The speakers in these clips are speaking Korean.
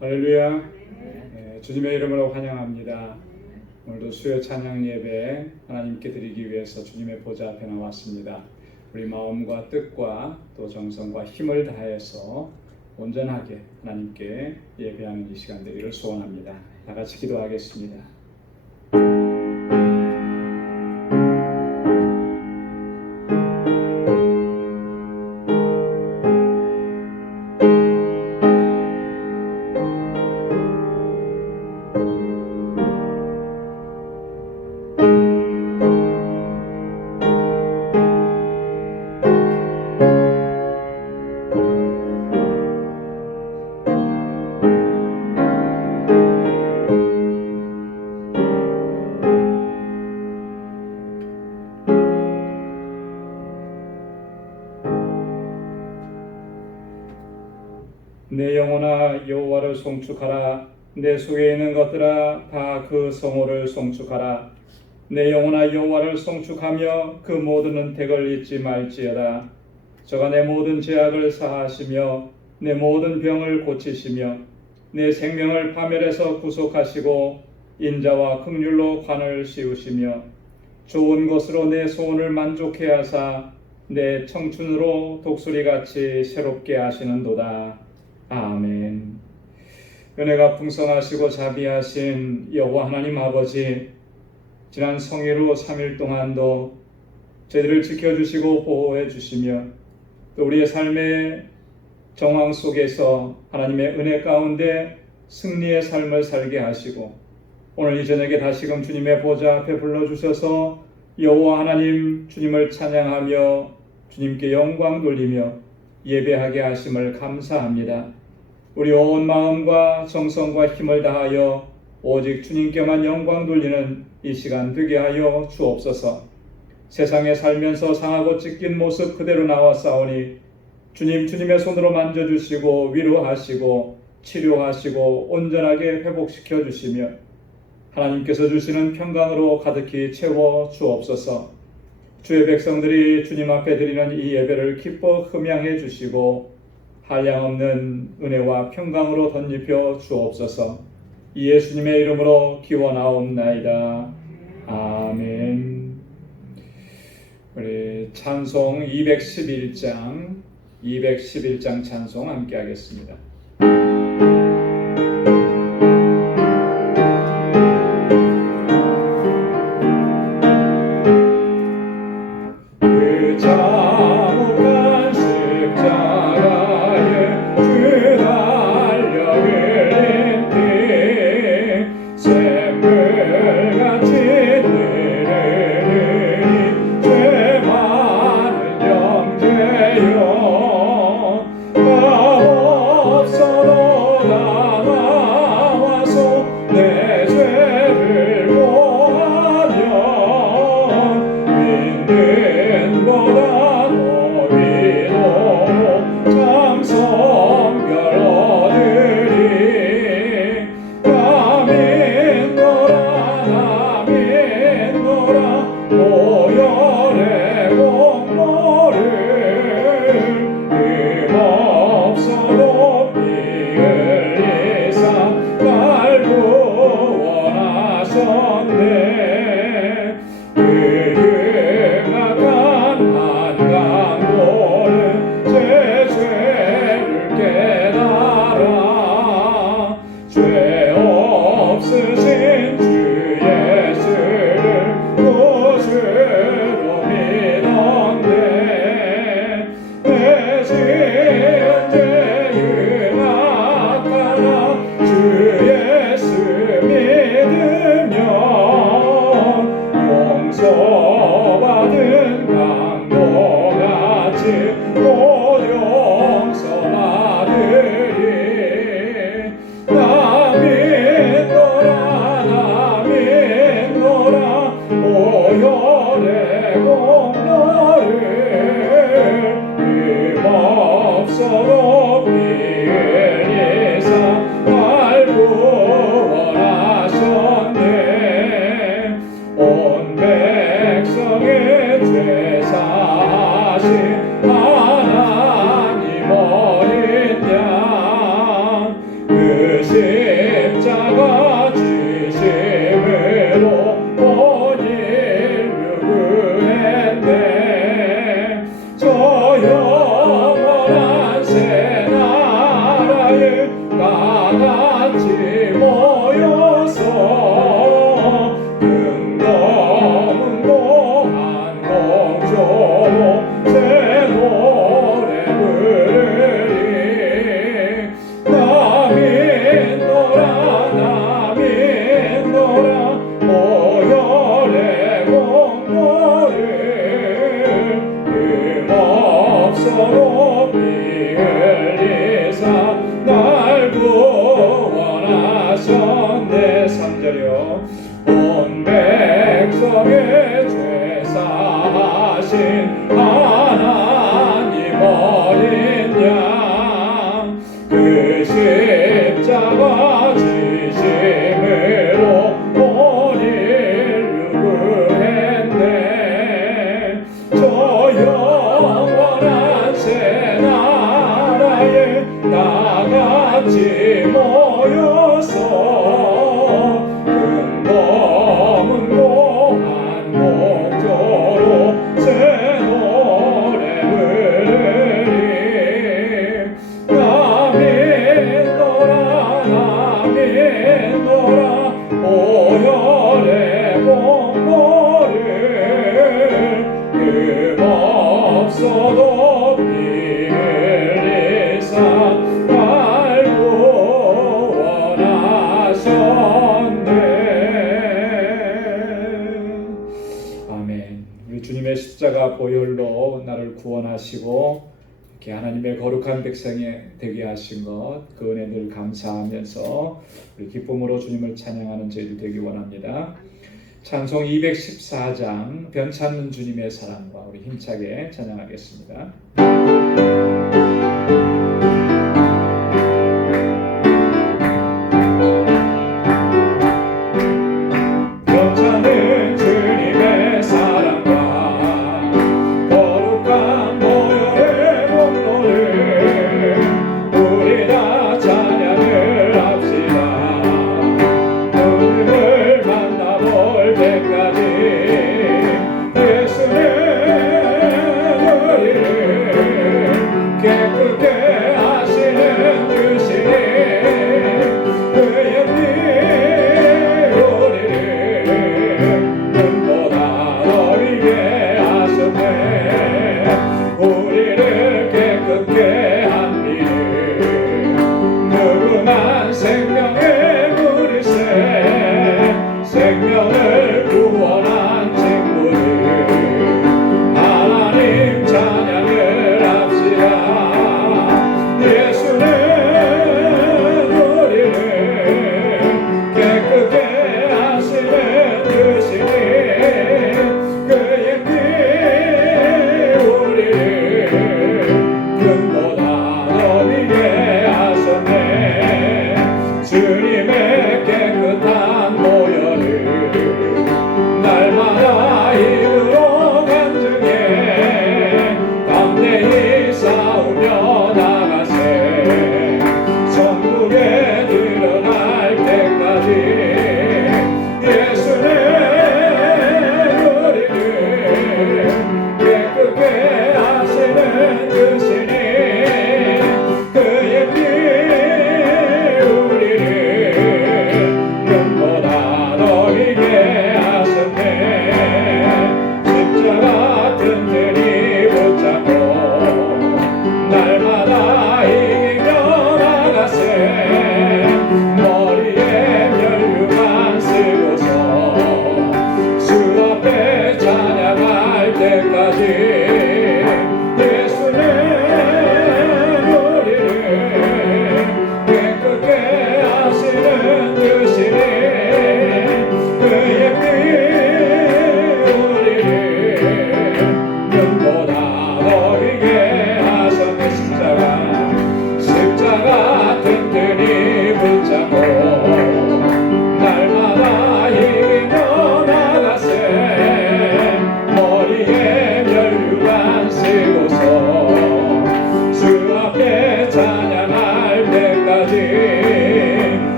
할렐루야. 주님의 이름으로 환영합니다. 오늘도 수요 찬양 예배 하나님께 드리기 위해서 주님의 보좌 앞에 나왔습니다. 우리 마음과 뜻과 또 정성과 힘을 다해서 온전하게 하나님께 예배하는 이 시간 되기를 소원합니다. 다 같이 기도하겠습니다. 내 영혼아 여호와를 송축하라. 내 속에 있는 것들아 다 그 성호를 송축하라. 내 영혼아 여호와를 송축하며 그 모든 은택을 잊지 말지어다. 저가 내 모든 죄악을 사하시며 내 모든 병을 고치시며 내 생명을 파멸에서 구속하시고 인자와 긍휼로 관을 씌우시며 좋은 것으로 내 소원을 만족해 하사 내 청춘으로 독수리같이 새롭게 하시는도다. 아멘. 은혜가 풍성하시고 자비하신 여호와 하나님 아버지, 지난 성일후 3일 동안도 저희들을 지켜주시고 보호해 주시며 또 우리의 삶의 정황 속에서 하나님의 은혜 가운데 승리의 삶을 살게 하시고 오늘 이 저녁에 다시금 주님의 보좌 앞에 불러주셔서 여호와 하나님 주님을 찬양하며 주님께 영광 돌리며 예배하게 하심을 감사합니다. 우리 온 마음과 정성과 힘을 다하여 오직 주님께만 영광 돌리는 이 시간 되게 하여 주옵소서. 세상에 살면서 상하고 찢긴 모습 그대로 나왔사오니 주님의 손으로 만져주시고 위로하시고 치료하시고 온전하게 회복시켜 주시며 하나님께서 주시는 평강으로 가득히 채워 주옵소서. 주의 백성들이 주님 앞에 드리는 이 예배를 기뻐 흠양해 주시고 한량없는 은혜와 평강으로 덧입혀 주옵소서. 이 예수님의 이름으로 기원하옵나이다. 아멘. 우리 찬송 211장 찬송 함께 하겠습니다. 오 나같이 모여서 금검은 고한 공조로 새 노래 부르리 나 믿노라 나 믿노라 오열의 공로를 흠없어도 피 흘리사 날 구원하셨네. 3절이요 온 백성의 죄 사하신 하나님 어린 양 그 십자가 지심으로 온 인류 구했네. 저 영원한 새 나라에 나같이 모여서 금검은 고한 목조로 새 노래 부르리 나 믿노라 나 믿노라 오열의 공로를 흠없어도 피 흘리사 날 구원하셨네. 아멘. 우리 주님의 십자가 보혈로 나를 구원하시고 이렇게 하나님의 거룩한 백성이 되게 하신 것, 그 은혜 늘 감사하면서 우리 기쁨으로 주님을 찬양하는 저희들 되기 원합니다. 찬송 214장 변찮는 주님의 사랑과 우리 힘차게 찬양하겠습니다. 변찮은 주님의 사랑과 거룩한 보혈의 공로를 우리 다 찬양을 합시다. 주님을 만나볼 때까지 예수는 우리를 깨끗게 하시는 주시니 그의 피 우리를 눈보다 너희게 하셨네. 우리를 깨끗게 한 피는 누구만 생명의 물일세. 생명을 구원한 친구들 하나님 찬양을 합시다. 예수는 우리를 깨끗게 하시는 주시니 그의 피 우리를 눈보다 너희게 하셨네. 주님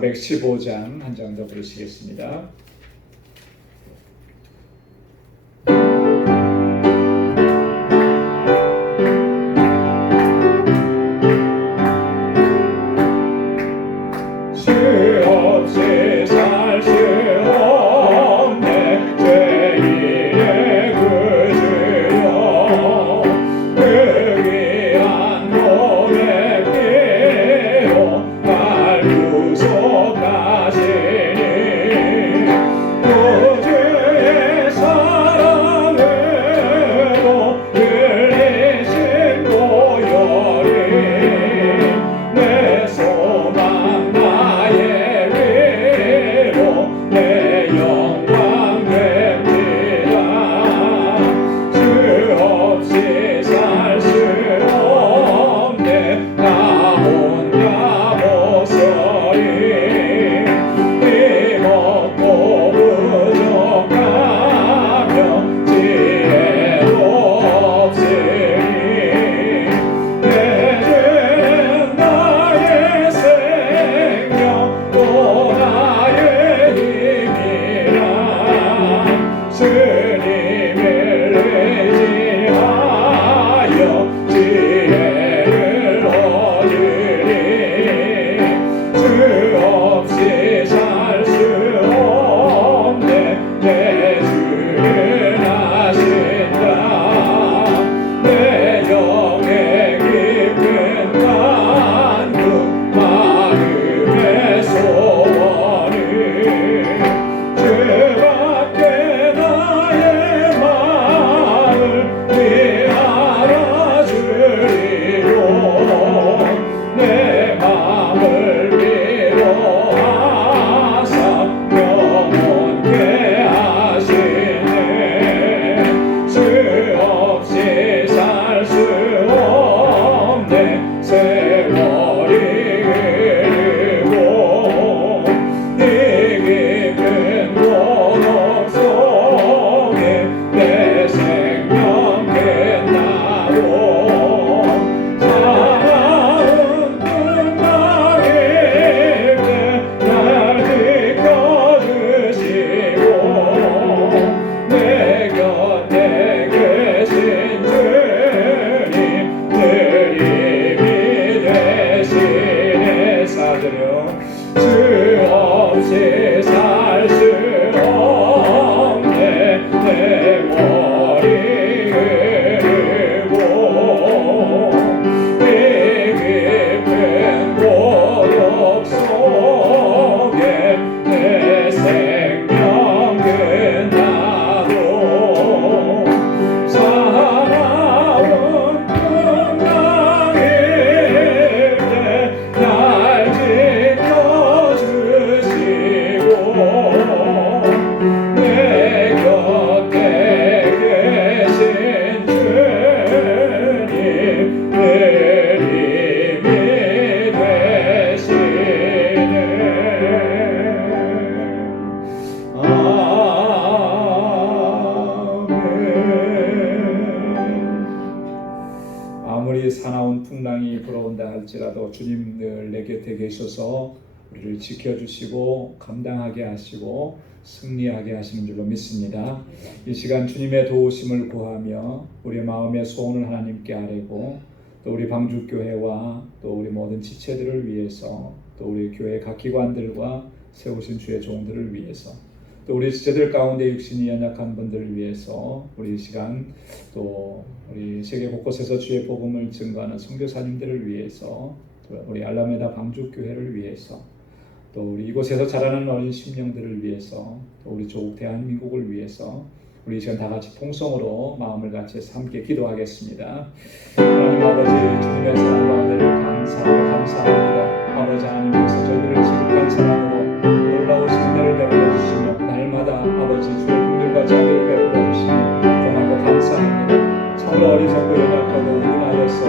415장 한 장 더 부르시겠습니다. 사나운 풍랑이 불어온다 할지라도 주님 늘 내 곁에 계셔서 우리를 지켜주시고 감당하게 하시고 승리하게 하시는 줄로 믿습니다. 이 시간 주님의 도우심을 구하며 우리의 마음의 소원을 하나님께 아뢰고 또 우리 방주교회와 또 우리 모든 지체들을 위해서 또 우리 교회 각 기관들과 세우신 주의 종들을 위해서 또 우리 지체들 가운데 육신이 연약한 분들을 위해서 우리 이 시간 또 우리 세계 곳곳에서 주의 복음을 증거하는 선교사님들을 위해서 또 우리 알라메다 방주교회를 위해서 또 우리 이곳에서 자라는 어린 심령들을 위해서 또 우리 조국 대한민국을 위해서 우리 이 시간 다 같이 통성으로 마음을 같이 해서 함께 기도하겠습니다. 하나님 아버지 주님의 사랑과 은혜를 감사합니다. 아버지 하나님께서 저희들을 지극한 사랑으로 놀라우신 은혜를 베풀어 주시며 날마다 아버지 주의 긍휼과 자비를 베풀어 주시니 고맙고 감사합니다. 참으로 어리석고 연약하고 우둔하여서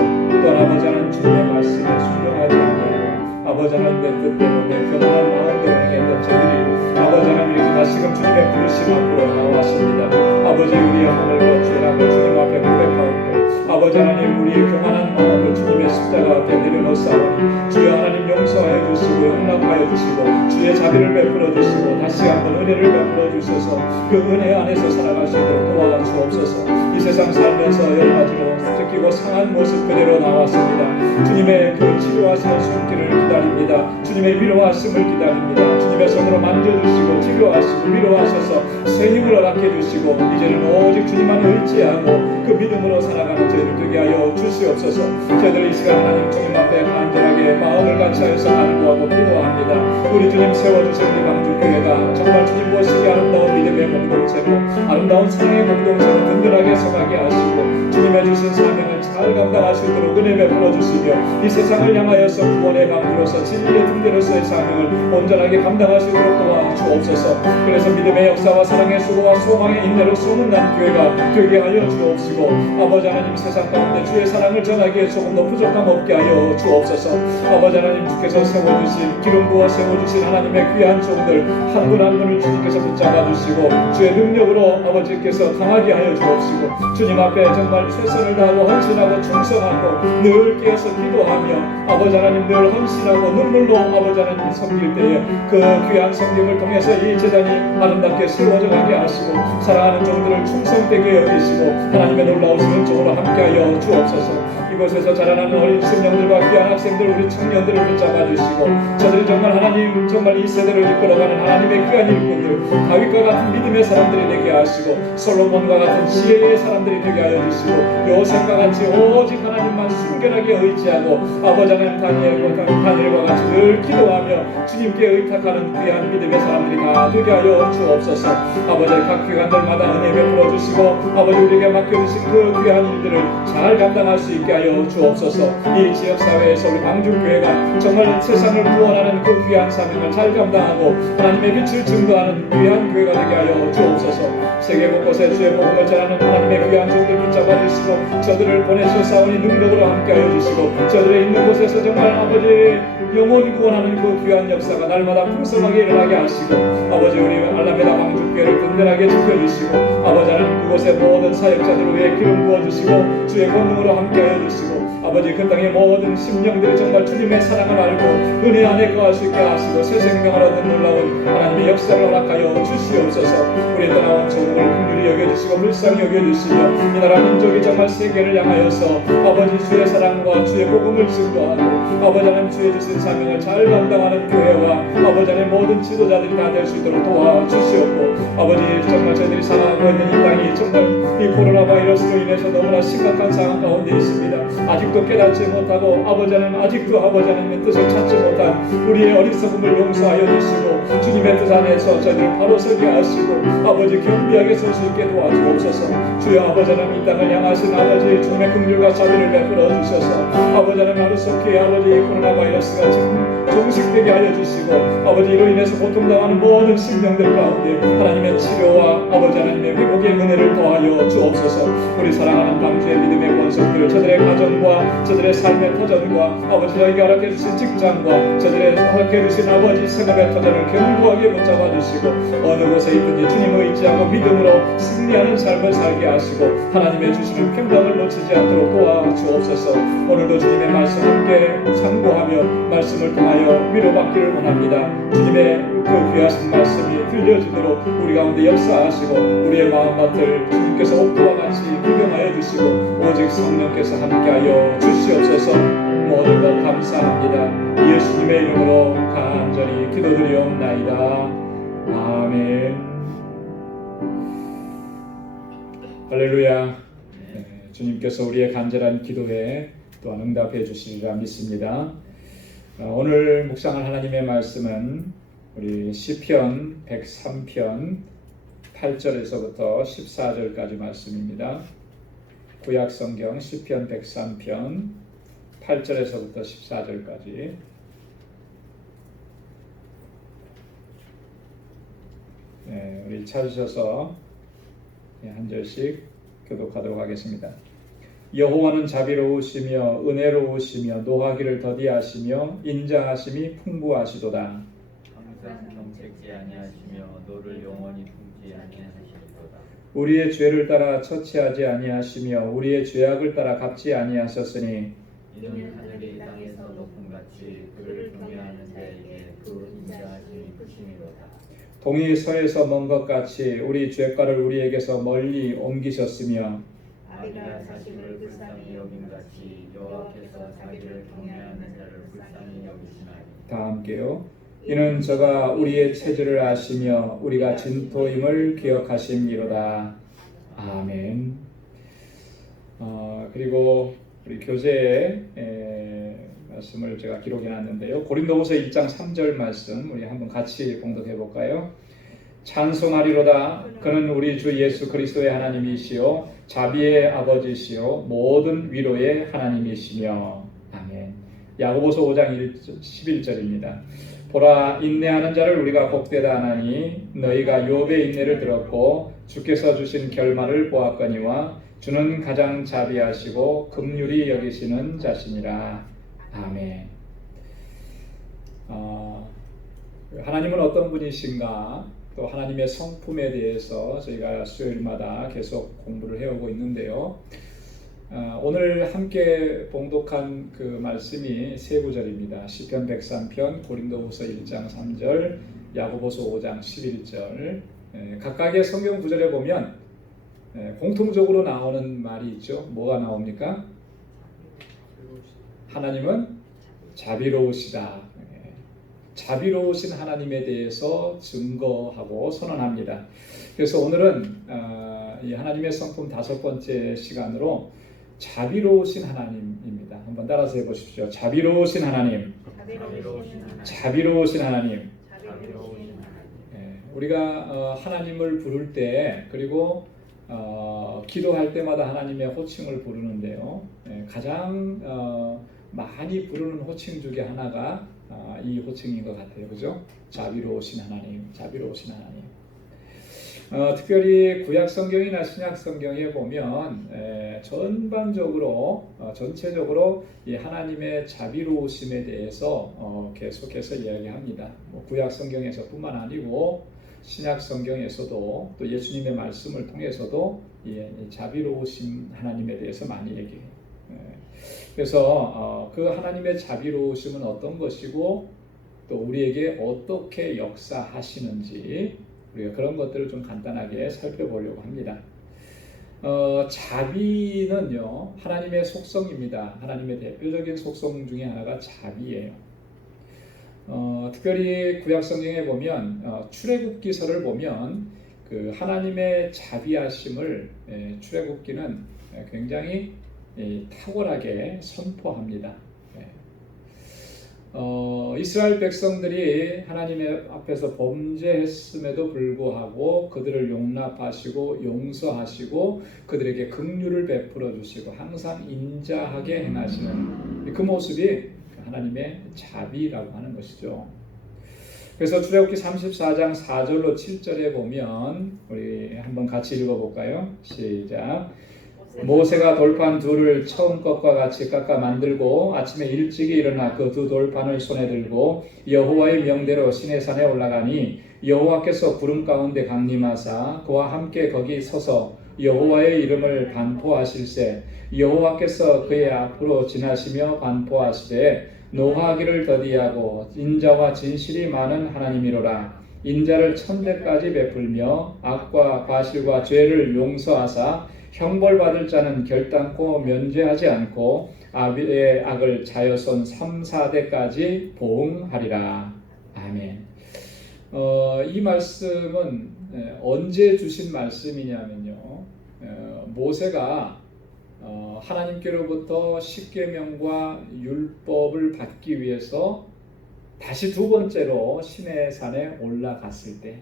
또한 아버지 하나님 주님의 말씀에 순종하지 아니하고 아버지 하나님의 뜻대로 내 편안한 마음대로 행했던 저희들이 아버지 하나님 이렇게 다시금 주님의 부르심 앞으로 나와왔습니다. 아버지 우리의 허물과 죄악을 주님 앞에 고백하고 아버지 하나님 우리의 교만한 마음을 주님의 십자가 앞에 내려놓사오니 주여 하나님 용서하여 주시고 용납하여 주시고 주의 자비를 베풀어 주시고 다시 한번 은혜를 베풀어 주셔서 그 은혜 안에서 살아갈 수 있도록 도와주옵소서. 이 세상 살면서 여러 가지로 찢기고 상한 모습 그대로 나왔습니다. 주님의 그 치료하시는 손길을 기다립니다. 주님의 위로하심을 기다립니다. 주님의 손으로 만져주시고 치료하시고 위로하셔서 새 힘을 허락해 주시고 이제는 오직 주님만 의지하고 그 믿음으로 살아가는 저희를 되게 하여 주시옵소서. 저희들 이 시간 하나님 주님 앞에 간절하게 마음을 같이하여서 간구하고 기도합니다. 우리 주님 세워주신 우리 광주교회가 정말 주님 보시기에 아름다운 믿음의 공동체로 아름다운 사랑의 공동체로 든든하게 서가게 하시고 주님의 주신 사명을 잘 감당할 수 있도록 은혜 베풀어 주시며 이 세상을 향하여서 구원의 방주로서 진리의 등대로서의 사명을 온전하게 감당할 수 있도록 도와주옵소서. 그래서 믿음의 역사와 사랑의 수고와 소망의 인내로 소문난 교회가 되게 하여 주옵시고 아버지 하나님 세상 가운데 주의 사랑을 전하기에 조금도 부족함 없게 하여 주옵소서. 아버지 하나님 주께서 세워주신 기름 부어 세워주신 하나님의 귀한 종들 한 분 한 분을 주님께서 붙잡아 주시고 주의 능력으로 아버지께서 강하게 하여 주옵시고 주님 앞에 정말 최선을 다하고 헌신하고 충성하고 늘 깨어서 기도하며 아버지 하나님 늘 헌신하고 눈물로 아버지 하나님 섬길 때에 그 귀한 섬김을 통해서 이 제단이 아름답게 세워져 가게 하시고 사랑하는 종들을 충성되게 여기시고 하나님의 놀라우신 은총으로 함께하여 주옵소서. 이곳에서 자라나는 어린 신령들과 귀한 학생들 우리 청년들을 붙잡아 주시고 저들이 정말 하나님 정말 이 세대를 이끌어가는 하나님의 귀한 일꾼들 다윗과 같은 믿음의 사람들이 되게 하시고 솔로몬과 같은 지혜의 사람들이 되게 하여 주시고 요셉과 같이 오직 하나님만 순결하게 의지하고 아버지 하나님 다니엘과 같이 늘 기도하며 주님께 의탁하는 귀한 믿음의 사람들이 다 되게 하여 주옵소서. 아버지 각 기관들마다 은혜 베풀어 주시고 아버지 우리에게 맡겨주신 그 귀한 일들을 잘 감당할 수 있게 하여 주옵소서. 이 지역사회에서 우리 광주교회가 정말 세상을 구원하는 그 귀한 사명을 잘 감당하고 하나님의 빛을 증거하는 귀한 교회가 되게 하여 주옵소서. 세계 곳곳에 주의 복음을 전하는 하나님의 귀한 종들 붙잡아 주시고 저들을 보내주사오니 능력으로 함께하여 주시고 저들의 있는 곳에서 정말 아버지 영혼 구원하는 그 귀한 역사가 날마다 풍성하게 일어나게 하시고 아버지 우리 알라메다 광주교회를 든든하게 지켜주시고 아버지 하나님 그곳의 모든 사역자들 위해 기름 부어주시고 주의 권능으로 함께하여 주시고 아버지 그 땅의 모든 심령들이 정말 주님의 사랑을 알고 은혜 안에 거할 수 있게 하시고 새 생명을 얻는 놀라운 하나님의 역사를 허락하여 주시옵소서. 우리 떠나온 종국을 긍휼히 여겨주시고 불쌍히 여겨주시며 이 나라 민족이 정말 세계를 향하여서 아버지 주의 사랑과 주의 복음을 증거하고 아버지 하나님 주의 주신 사명을 잘 감당하는 교회와 아버지 하나님 모든 지도자들이 다 될 수 있도록 도와주시옵고 아버지 정말 저희들이 살아가고 있는 이 땅이 정말 이 코로나 바이러스로 인해서 너무나 심각한 상황 가운데 있습니다. 아직도 깨닫지 못하고 아버지 하나님 아직도 아버지 하나님의 뜻을 찾지 못한 우리의 어리석음을 용서하여 주시고 주님의 뜻 안에서 저희들을 바로 서게 하시고 아버지 겸비하게 설 수 있게 도와주옵소서. 주여 아버지 하나님 이 땅을 향하신 아버지 주님의 긍휼과 자비를 베풀어 주셔서 아버지 하나님 하루속히 아버지 코로나 바이러스가 종식되게 하여 주시고 아버지 이로 인해서 고통당하는 모든 심령들 가운데 하나님의 치료와 아버지 하나님의 회복의 은혜를 더하여 주옵소서. 우리 사랑하는 광주의 믿음의 권속들 저들의 가정과 저들의 삶의 터전과 아버지 저에게 허락해 주신 직장과 저들의 허락해 주신 아버지 생업의 터전을 견고하게 붙잡아 주시고 어느 곳에 있든지 주님을 의지하고 믿음으로 승리하는 삶을 살게 하시고 하나님의 주시는 평강을 놓치지 않도록 도와주옵소서. 오늘도 주님의 말씀 함께 참고하며 말씀을 통하여 위로받기를 원합니다. 주님의 그 귀하신 말씀이 들려지도록 우리 가운데 역사하시고 우리의 마음밭을 주님께서 옥토와 같이 구경하여 주시고 오직 성령께서 함께하여 주시옵소서. 모든 것 감사합니다. 예수님의 이름으로 간절히 기도드리옵나이다. 아멘. 할렐루야. 주님께서 우리의 간절한 기도에 또한 응답해 주시리라 믿습니다. 오늘 묵상할 하나님의 말씀은 우리 시편 103편 8절에서부터 14절까지 말씀입니다. 구약성경 시편 103편 8절에서부터 14절까지 우리 찾으셔서 한 절씩 교독하도록 하겠습니다. 여호와는 자비로우시며 은혜로우시며 노하기를 더디하시며 인자하심이 풍부하시도다. 항상 정책지 아니하시며 너를 영원히 품지 아니하시리로다. 우리의 죄를 따라 처치하지 아니하시며 우리의 죄악을 따라 갚지 아니하셨으니 이는 하늘의 땅에서 높음 같이 같이 그를 경외하는 자에게 그 인자하심이 크심이로다. 동이 서에서 먼 것 같이 우리 죄가를 우리에게서 멀리 옮기셨으며 아비가 자식을 불쌍히 여김같이 여호와께서 자기를 경외하는 자를 불쌍히 여기시나니. 다 함께요. 이는 저가 우리의 체질을 아시며 우리가 진토임을 기억하심이로다. 아멘. 그리고 우리 교재에 말씀을 제가 기록해 놨는데요. 고린도후서 1장 3절 말씀 우리 한번 같이 봉독해 볼까요? 찬송하리로다. 그는 우리 주 예수 그리스도의 하나님이시요 자비의 아버지시요 모든 위로의 하나님이시며. 아멘. 야고보서 5장 11절입니다. 보라, 인내하는 자를 우리가 복되다 하나니 너희가 욥의 인내를 들었고 주께서 주신 결말을 보았거니와 주는 가장 자비하시고 긍휼히 여기시는 자시니라. 아멘. 하나님은 어떤 분이신가, 또 하나님의 성품에 대해서 저희가 수요일마다 계속 공부를 해오고 있는데요. 오늘 함께 봉독한 그 말씀이 세 구절입니다. 시편 103편, 고린도후서 1장 3절, 야고보서 5장 11절. 각각의 성경 구절에 보면 공통적으로 나오는 말이 있죠. 뭐가 나옵니까? 하나님은 자비로우시다. 자비로우신 하나님에 대해서 증거하고 선언합니다. 그래서 오늘은 이 하나님의 성품 5번째 시간으로 자비로우신 하나님입니다. 한번 따라서 해보십시오. 자비로우신 하나님. 자비로우신 하나님. 우리가 하나님을 부를 때, 그리고 기도할 때마다 하나님의 호칭을 부르는데요. 가장 많이 부르는 호칭 중에 하나가 이 호칭인 것 같아요. 그죠? 자비로우신 하나님, 자비로우신 하나님. 특별히 구약 성경이나 신약 성경에 보면 전반적으로 전체적으로 이 하나님의 자비로우심에 대해서 계속해서 이야기합니다. 구약 성경에서뿐만 아니고 신약 성경에서도 또 예수님의 말씀을 통해서도 이 자비로우신 하나님에 대해서 많이 얘기해요. 그래서 그 하나님의 자비로우심은 어떤 것이고 또 우리에게 어떻게 역사하시는지 우리가 그런 것들을 좀 간단하게 살펴보려고 합니다. 자비는요, 하나님의 속성입니다. 하나님의 대표적인 속성 중에 하나가 자비예요. 특별히 구약 성경에 보면 출애굽기서를 보면 그 하나님의 자비하심을 출애굽기는 굉장히 탁월하게 선포합니다. 이스라엘 백성들이 하나님의 앞에서 범죄했음에도 불구하고 그들을 용납하시고 용서하시고 그들에게 긍휼을 베풀어 주시고 항상 인자하게 행하시는 그 모습이 하나님의 자비라고 하는 것이죠. 그래서 출애굽기 34장 4절로 7절에 보면 우리 한번 같이 읽어볼까요? 시작. 모세가 돌판 둘을 처음 것과 같이 깎아 만들고 아침에 일찍이 일어나 그 두 돌판을 손에 들고 여호와의 명대로 시내산에 올라가니 여호와께서 구름 가운데 강림하사 그와 함께 거기 서서 여호와의 이름을 반포하실세 여호와께서 그의 앞으로 지나시며 반포하시되 노하기를 더디하고 인자와 진실이 많은 하나님이로라. 인자를 천대까지 베풀며 악과 과실과 죄를 용서하사 형벌받을 자는 결단코 면죄하지 않고 아비의 악을 자여손 3, 4대까지 보응하리라. 아멘. 이 말씀은 언제 주신 말씀이냐면요. 모세가 하나님께로부터 십계명과 율법을 받기 위해서 다시 두 번째로 시내산에 올라갔을 때,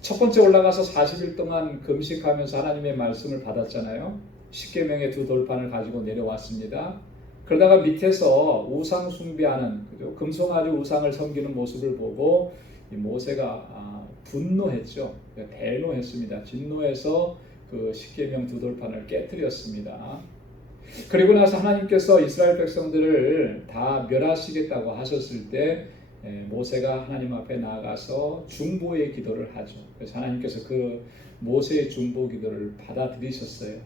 첫 번째 올라가서 40일 동안 금식하면서 하나님의 말씀을 받았잖아요. 십계명의 두 돌판을 가지고 내려왔습니다. 그러다가 밑에서 우상 숭배하는, 그죠? 금송아지 우상을 섬기는 모습을 보고 이 모세가 분노했죠. 대노했습니다. 진노해서 그 십계명 두 돌판을 깨뜨렸습니다. 그리고 나서 하나님께서 이스라엘 백성들을 다 멸하시겠다고 하셨을 때 모세가 하나님 앞에 나아가서 중보의 기도를 하죠. 그래서 하나님께서 그 모세의 중보 기도를 받아들이셨어요.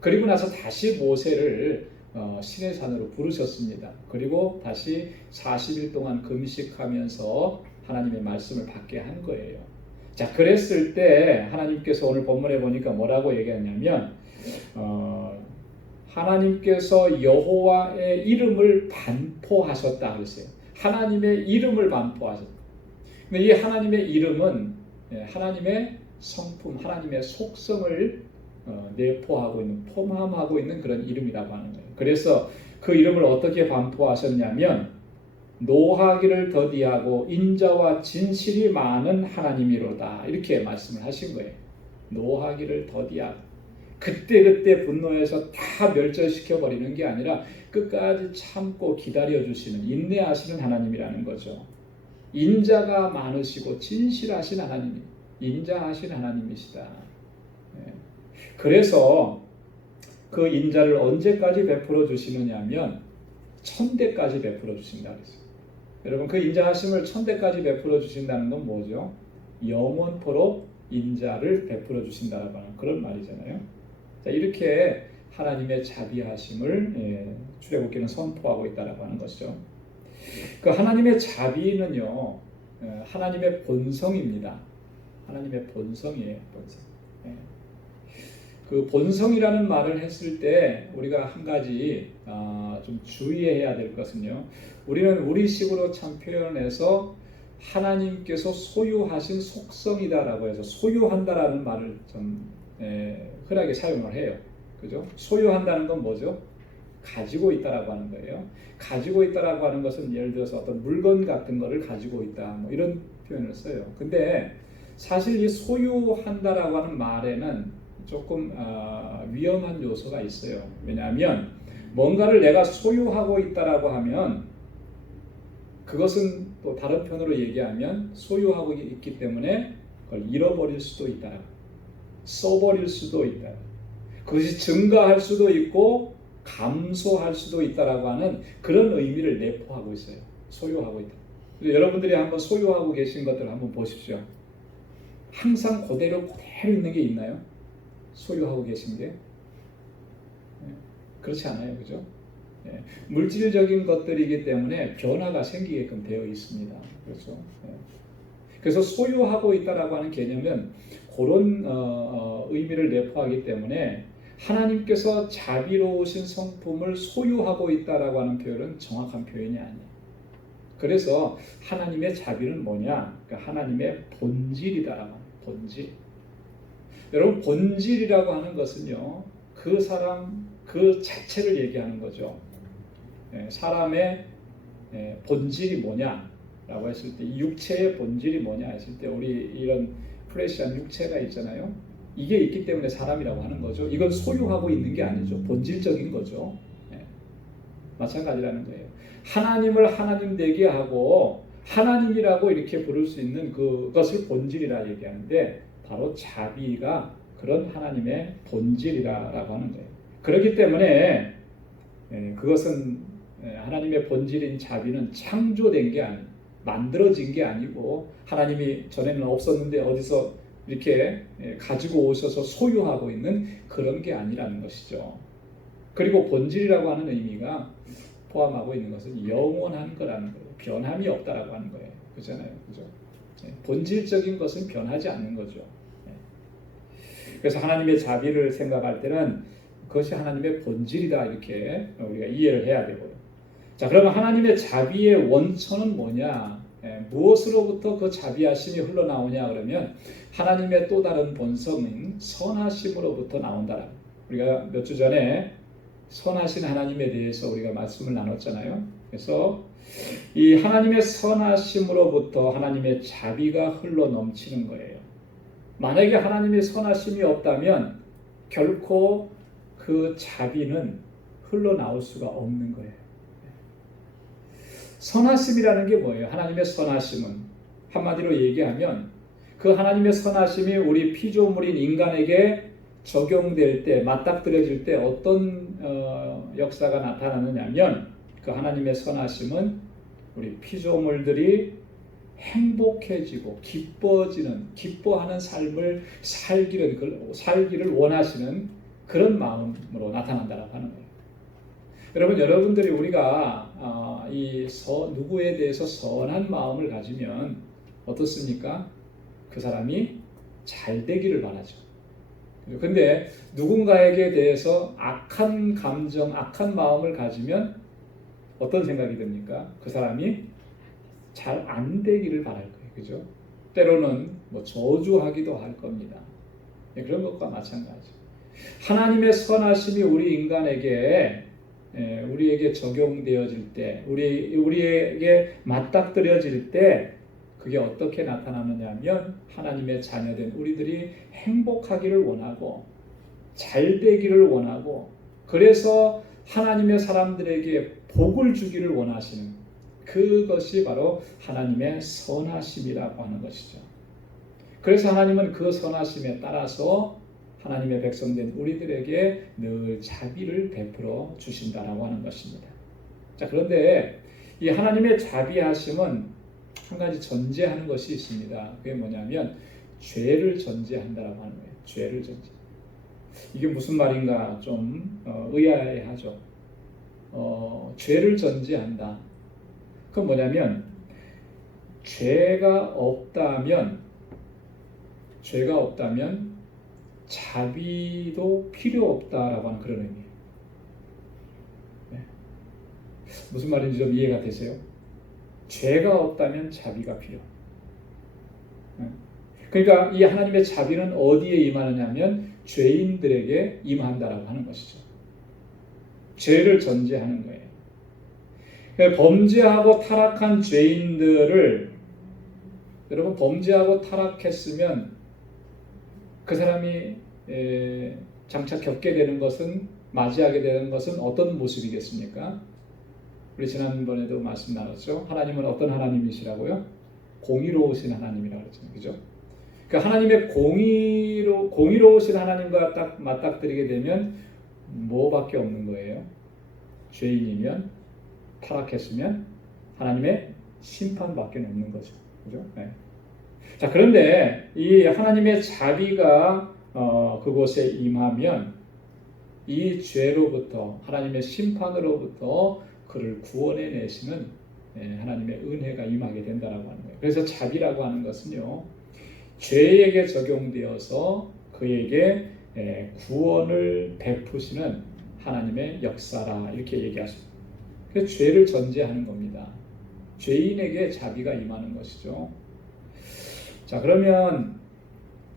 그리고 나서 다시 모세를 신의 산으로 부르셨습니다. 그리고 다시 40일 동안 금식하면서 하나님의 말씀을 받게 한 거예요. 자, 그랬을 때 하나님께서 오늘 본문에 보니까 뭐라고 얘기하냐면 하나님께서 여호와의 이름을 반포하셨다 그랬어요. 하나님의 이름을 반포하셨다. 근데 이 하나님의 이름은 하나님의 성품, 하나님의 속성을 내포하고 있는, 포함하고 있는 그런 이름이라고 하는 거예요. 그래서 그 이름을 어떻게 반포하셨냐면 노하기를 더디하고 인자와 진실이 많은 하나님이로다, 이렇게 말씀을 하신 거예요. 노하기를 더디하고, 그때 분노해서 다 멸절시켜 버리는 게 아니라 끝까지 참고 기다려주시는, 인내하시는 하나님이라는 거죠. 인자가 많으시고 진실하신 하나님, 인자하신 하나님이시다. 그래서 그 인자를 언제까지 베풀어 주시느냐면 1000대까지 베풀어 주신다 그랬어요. 여러분, 그 인자하심을 1000대까지 베풀어 주신다는 건 뭐죠? 영원토록 인자를 베풀어 주신다라고 하는 그런 말이잖아요. 자, 이렇게 하나님의 자비하심을 출애굽기는 선포하고 있다라고 하는 것이죠. 그 하나님의 자비는요, 하나님의 본성입니다. 하나님의 본성이에요, 본성. 그 본성이라는 말을 했을 때 우리가 한 가지 좀 주의해야 될 것은요, 우리는 우리식으로 참 표현해서 하나님께서 소유하신 속성이다라고 해서 소유한다라는 말을 좀 흔하게 사용을 해요. 그죠? 소유한다는 건 뭐죠? 가지고 있다라고 하는 거예요. 가지고 있다라고 하는 것은 예를 들어서 어떤 물건 같은 거를 가지고 있다, 뭐 이런 표현을 써요. 근데 사실 이 소유한다라고 하는 말에는 조금 위험한 요소가 있어요. 왜냐하면 뭔가를 내가 소유하고 있다라고 하면 그것은 또 다른 편으로 얘기하면 소유하고 있기 때문에 그걸 잃어버릴 수도 있다, 써버릴 수도 있다, 그것이 증가할 수도 있고 감소할 수도 있다라고 하는 그런 의미를 내포하고 있어요. 소유하고 있다. 여러분들이 한번 소유하고 계신 것들을 한번 보십시오. 항상 그대로 있는 게 있나요? 소유하고 계신 게? 그렇지 않아요, 그죠? 물질적인 것들이기 때문에 변화가 생기게끔 되어 있습니다. 그렇죠? 그래서 소유하고 있다라고 하는 개념은 그런 의미를 내포하기 때문에 하나님께서 자비로우신 성품을 소유하고 있다라고 하는 표현은 정확한 표현이 아니에요. 그래서 하나님의 자비는 뭐냐? 그러니까 하나님의 본질이다라고 합니다. 본질. 여러분, 본질이라고 하는 것은요, 그 사람 그 자체를 얘기하는 거죠. 사람의 본질이 뭐냐라고 했을 때, 육체의 본질이 뭐냐 했을 때, 우리 이런 플래시한 육체가 있잖아요. 이게 있기 때문에 사람이라고 하는 거죠. 이건 소유하고 있는 게 아니죠. 본질적인 거죠. 마찬가지라는 거예요. 하나님을 하나님 되게 하고 하나님이라고 이렇게 부를 수 있는 그것을 본질이라 얘기하는데, 바로 자비가 그런 하나님의 본질이라고 하는 거예요. 그렇기 때문에 그것은 하나님의 본질인 자비는 창조된 게 아니고 만들어진 게 아니고, 하나님이 전에는 없었는데 어디서 이렇게 가지고 오셔서 소유하고 있는 그런 게 아니라는 것이죠. 그리고 본질이라고 하는 의미가 포함하고 있는 것은 영원한 거라는 거예요. 변함이 없다라고 하는 거예요. 그렇잖아요, 그죠? 본질적인 것은 변하지 않는 거죠. 그래서 하나님의 자비를 생각할 때는 그것이 하나님의 본질이다, 이렇게 우리가 이해를 해야 되고요. 자, 그러면 하나님의 자비의 원천은 뭐냐? 무엇으로부터 그 자비하심이 흘러나오냐 그러면 하나님의 또 다른 본성인 선하심으로부터 나온다라. 우리가 몇 주 전에 선하신 하나님에 대해서 우리가 말씀을 나눴잖아요. 그래서 이 하나님의 선하심으로부터 하나님의 자비가 흘러 넘치는 거예요. 만약에 하나님의 선하심이 없다면 결코 그 자비는 흘러나올 수가 없는 거예요. 선하심이라는 게 뭐예요? 하나님의 선하심은 한마디로 얘기하면 그 하나님의 선하심이 우리 피조물인 인간에게 적용될 때, 맞닥뜨려질 때 어떤 역사가 나타나느냐면, 그 하나님의 선하심은 우리 피조물들이 행복해지고 기뻐하는 삶을 살기를 원하시는 그런 마음으로 나타난다라고 하는 거예요. 여러분들이 우리가 누구에 대해서 선한 마음을 가지면 어떻습니까? 그 사람이 잘 되기를 바라죠. 근데 누군가에게 대해서 악한 감정, 악한 마음을 가지면 어떤 생각이 듭니까? 그 사람이 잘 안 되기를 바랄 거예요. 그죠? 때로는 저주하기도 할 겁니다. 그런 것과 마찬가지. 하나님의 선하심이 우리에게 적용되어질 때, 우리에게 맞닥뜨려질 때, 그게 어떻게 나타나느냐 하면 하나님의 자녀된 우리들이 행복하기를 원하고 잘 되기를 원하고 그래서 하나님의 사람들에게 복을 주기를 원하시는 그것이 바로 하나님의 선하심이라고 하는 것이죠. 그래서 하나님은 그 선하심에 따라서 하나님의 백성된 우리들에게 늘 자비를 베풀어 주신다라고 하는 것입니다. 자, 그런데 이 하나님의 자비하심은 한 가지 전제하는 것이 있습니다. 그게 뭐냐면 죄를 전제한다라고 하는 거예요. 죄를 전제. 이게 무슨 말인가 좀 의아해하죠. 죄를 전제한다. 그건 뭐냐면 죄가 없다면 자비도 필요 없다라고 하는 그런 의미예요. 네. 무슨 말인지 좀 이해가 되세요? 죄가 없다면 자비가 필요. 그러니까 이 하나님의 자비는 어디에 임하느냐면 죄인들에게 임한다라고 하는 것이죠. 죄를 전제하는 거예요. 그러니까 범죄하고 타락한 죄인들을 여러분 범죄하고 타락했으면 그 사람이 장차 겪게 되는 것은 맞이하게 되는 것은 어떤 모습이겠습니까? 우리 지난번에도 말씀 나눴죠. 하나님은 어떤 하나님이시라고요? 공의로우신 하나님이라고 그랬잖아요. 그죠? 그러니까 하나님의 공의로우신 하나님과 딱 맞닥뜨리게 되면 뭐밖에 없는 거예요? 죄인이면 타락했으면 하나님의 심판밖에 없는 거죠. 그죠? 네. 자, 그런데 이 하나님의 자비가 그곳에 임하면 이 죄로부터 하나님의 심판으로부터 그를 구원해 내시는 하나님의 은혜가 임하게 된다라고 하는 거예요. 그래서 자비라고 하는 것은요, 죄에게 적용되어서 그에게 구원을 베푸시는 하나님의 역사라 이렇게 얘기하십니다. 그래서 죄를 전제하는 겁니다. 죄인에게 자비가 임하는 것이죠. 자, 그러면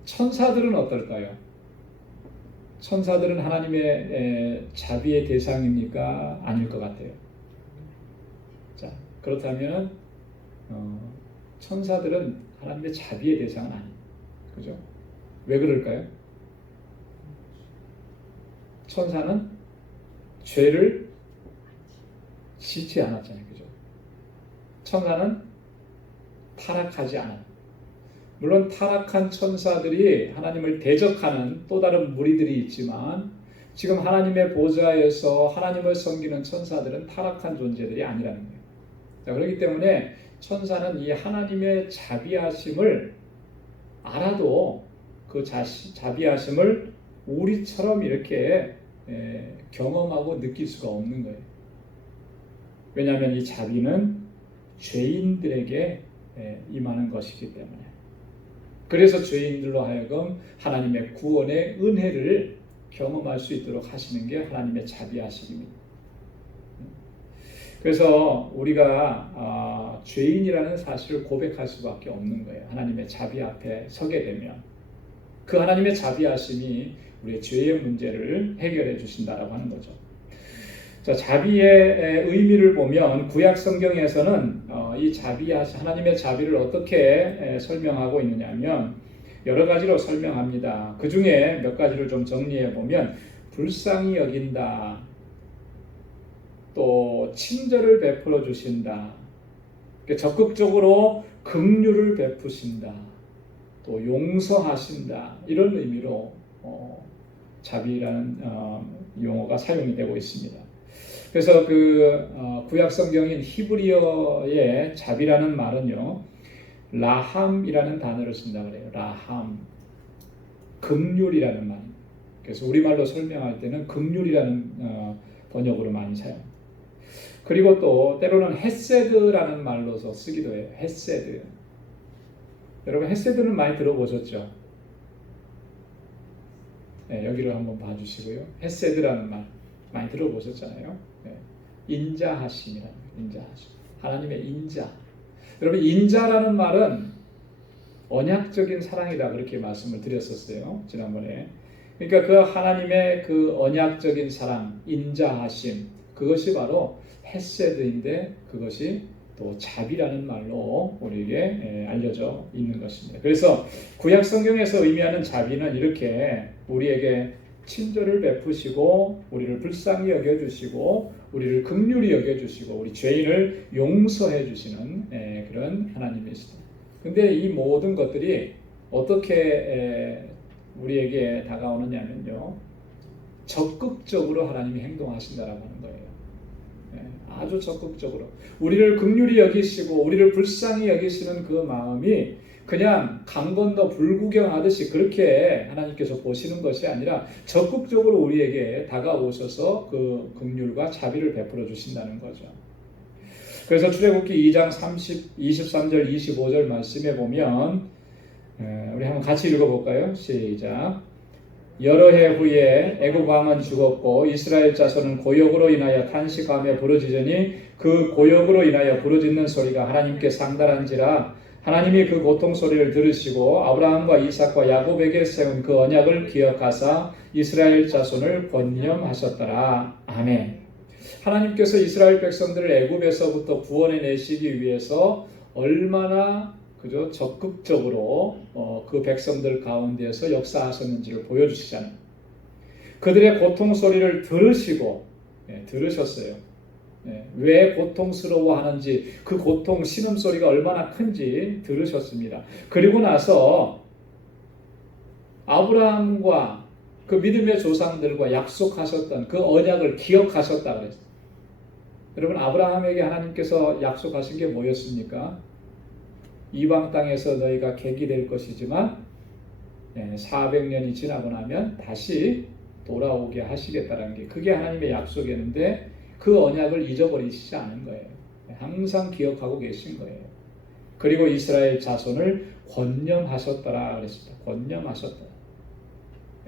천사들은 어떨까요? 천사들은 하나님의 자비의 대상입니까? 아닐 것 같아요. 자, 그렇다면 천사들은 하나님의 자비의 대상은 아니에요. 그죠? 왜 그럴까요? 천사는 죄를 짓지 않았잖아요. 그죠? 천사는 타락하지 않아요. 물론 타락한 천사들이 하나님을 대적하는 또 다른 무리들이 있지만 지금 하나님의 보좌에서 하나님을 섬기는 천사들은 타락한 존재들이 아니라는 거예요. 자, 그렇기 때문에 천사는 이 하나님의 자비하심을 알아도 그 자비하심을 우리처럼 이렇게 경험하고 느낄 수가 없는 거예요. 왜냐하면 이 자비는 죄인들에게 임하는 것이기 때문에. 그래서 죄인들로 하여금 하나님의 구원의 은혜를 경험할 수 있도록 하시는 게 하나님의 자비하심입니다. 그래서 우리가 죄인이라는 사실을 고백할 수밖에 없는 거예요. 하나님의 자비 앞에 서게 되면 그 하나님의 자비하심이 우리의 죄의 문제를 해결해 주신다라고 하는 거죠. 자, 자비의 의미를 보면 구약 성경에서는 이 하나님의 자비를 어떻게 설명하고 있느냐면 여러 가지로 설명합니다. 그 중에 몇 가지를 좀 정리해 보면 불쌍히 여긴다, 또 친절을 베풀어 주신다, 적극적으로 긍휼을 베푸신다, 또 용서하신다, 이런 의미로 자비라는 용어가 사용이 되고 있습니다. 그래서 구약 성경인 히브리어의 자비라는 말은요, 라함이라는 단어를 쓴다고 그래요. 라함, 긍휼이라는 말. 그래서 우리말로 설명할 때는 긍휼이라는 번역으로 많이 사용. 그리고 또 때로는 헤세드라는 말로서 쓰기도 해요. 헤세드. 여러분 헤세드는 많이 들어보셨죠? 네, 여기를 한번 봐주시고요. 헤세드라는 말 많이 들어보셨잖아요. 네, 인자하심이라는 인자하심. 하나님의 인자. 여러분 인자라는 말은 언약적인 사랑이다 그렇게 말씀을 드렸었어요. 지난번에. 그러니까 그 하나님의 그 언약적인 사랑, 인자하심 그것이 바로 헤세드인데 그것이 또 자비라는 말로 우리에게 알려져 있는 것입니다. 그래서 구약 성경에서 의미하는 자비는 이렇게 우리에게 친절을 베푸시고 우리를 불쌍히 여겨주시고 우리를 긍휼히 여겨주시고 우리 죄인을 용서해 주시는 그런 하나님이시다. 근데 이 모든 것들이 어떻게 우리에게 다가오느냐면요, 적극적으로 하나님이 행동하신다라고 하는 거예요. 아주 적극적으로 우리를 긍휼히 여기시고 우리를 불쌍히 여기시는 그 마음이 그냥 강 건너 불구경하듯이 그렇게 하나님께서 보시는 것이 아니라 적극적으로 우리에게 다가오셔서 그 긍휼과 자비를 베풀어 주신다는 거죠. 그래서 출애굽기 2장 23절 25절 말씀에 보면 우리 한번 같이 읽어볼까요? 시작. 여러 해 후에 애굽 왕은 죽었고 이스라엘 자손은 고역으로 인하여 탄식하며 부르짖으니 그 고역으로 인하여 부르짖는 소리가 하나님께 상달한지라 하나님이 그 고통 소리를 들으시고 아브라함과 이삭과 야곱에게 세운 그 언약을 기억하사 이스라엘 자손을 권념하셨더라. 아멘. 하나님께서 이스라엘 백성들을 애굽에서부터 구원해 내시기 위해서 얼마나 그죠? 적극적으로 그 백성들 가운데서 역사하셨는지를 보여주시잖아요. 그들의 고통 소리를 들으시고 들으셨어요. 왜 고통스러워하는지 그 고통 신음소리가 얼마나 큰지 들으셨습니다. 그리고 나서 아브라함과 그 믿음의 조상들과 약속하셨던 그 언약을 기억하셨다 그랬어요. 여러분 아브라함에게 하나님께서 약속하신 게 뭐였습니까? 이방 땅에서 너희가 객이 될 것이지만 400년이 지나고 나면 다시 돌아오게 하시겠다는 게 그게 하나님의 약속이었는데 그 언약을 잊어버리시지 않은 거예요. 항상 기억하고 계신 거예요. 그리고 이스라엘 자손을 권념하셨더라 그랬습니다. 권념하셨다.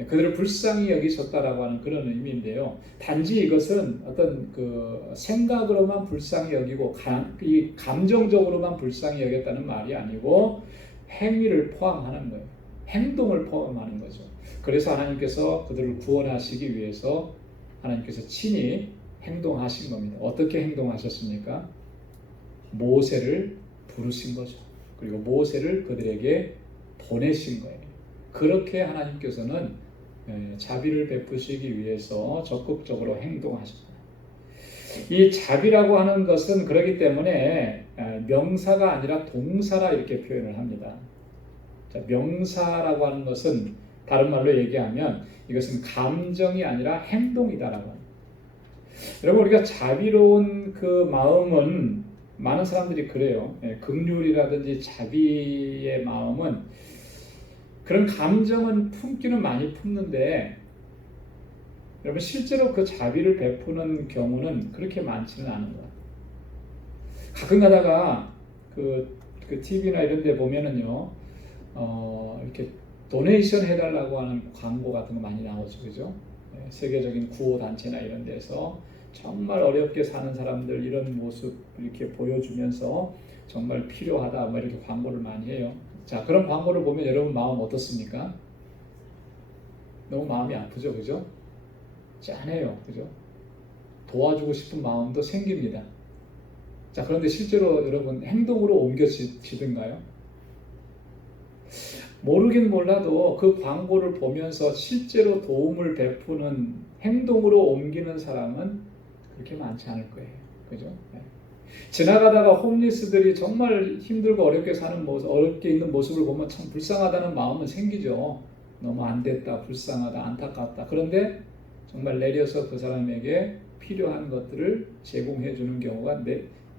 그들을 불쌍히 여기셨다라고 하는 그런 의미인데요. 단지 이것은 어떤 그 생각으로만 불쌍히 여기고 이 감정적으로만 불쌍히 여겼다는 말이 아니고 행위를 포함하는 거예요. 행동을 포함하는 거죠. 그래서 하나님께서 그들을 구원하시기 위해서 하나님께서 친히 행동하신 겁니다. 어떻게 행동하셨습니까? 모세를 부르신 거죠. 그리고 모세를 그들에게 보내신 거예요. 그렇게 하나님께서는 자비를 베푸시기 위해서 적극적으로 행동하셨다. 이 자비라고 하는 것은 그렇기 때문에 명사가 아니라 동사라 이렇게 표현을 합니다. 자, 명사라고 하는 것은 다른 말로 얘기하면 이것은 감정이 아니라 행동이다라고 합니다. 여러분 우리가 자비로운 그 마음은 많은 사람들이 그래요. 긍휼이라든지 자비의 마음은 그런 감정은 품기는 많이 품는데 여러분 실제로 그 자비를 베푸는 경우는 그렇게 많지는 않은 거예요. 가끔 가다가 그 TV나 이런 데 보면은요 이렇게 도네이션 해달라고 하는 광고 같은 거 많이 나오죠. 그죠? 세계적인 구호단체나 이런 데서 정말 어렵게 사는 사람들 이런 모습 이렇게 보여주면서 정말 필요하다 뭐 이렇게 광고를 많이 해요. 자, 그런 광고를 보면 여러분 마음 어떻습니까? 너무 마음이 아프죠, 그죠? 짠해요, 그죠? 도와주고 싶은 마음도 생깁니다. 자, 그런데 실제로 여러분 행동으로 옮겨지든가요? 모르긴 몰라도 그 광고를 보면서 실제로 도움을 베푸는 행동으로 옮기는 사람은 그렇게 많지 않을 거예요, 그죠? 네. 지나가다가 홈리스들이 정말 힘들고 어렵게 사는 모습, 어렵게 있는 모습을 보면 참 불쌍하다는 마음은 생기죠. 너무 안 됐다, 불쌍하다, 안타깝다. 그런데 정말 내려서 그 사람에게 필요한 것들을 제공해 주는 경우가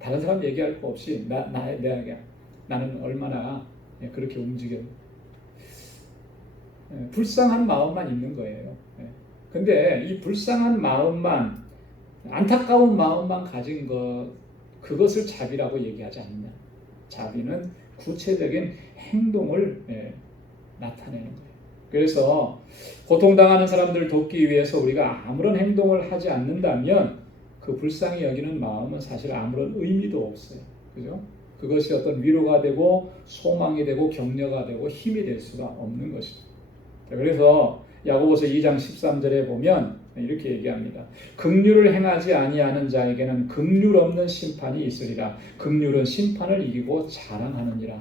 다른 사람 얘기할 거 없이 나는 얼마나 그렇게 움직여. 불쌍한 마음만 있는 거예요. 근데 이 불쌍한 마음만 안타까운 마음만 가진 그것을 자비라고 얘기하지 않느냐. 자비는 구체적인 행동을 나타내는 거예요. 그래서 고통당하는 사람들을 돕기 위해서 우리가 아무런 행동을 하지 않는다면 그 불쌍히 여기는 마음은 사실 아무런 의미도 없어요. 그죠? 그것이 어떤 위로가 되고 소망이 되고 격려가 되고 힘이 될 수가 없는 것이죠. 그래서 야고보서 2장 13절에 보면 이렇게 얘기합니다. 긍휼을 행하지 아니하는 자에게는 긍휼 없는 심판이 있으리라. 긍휼은 심판을 이기고 자랑하느니라.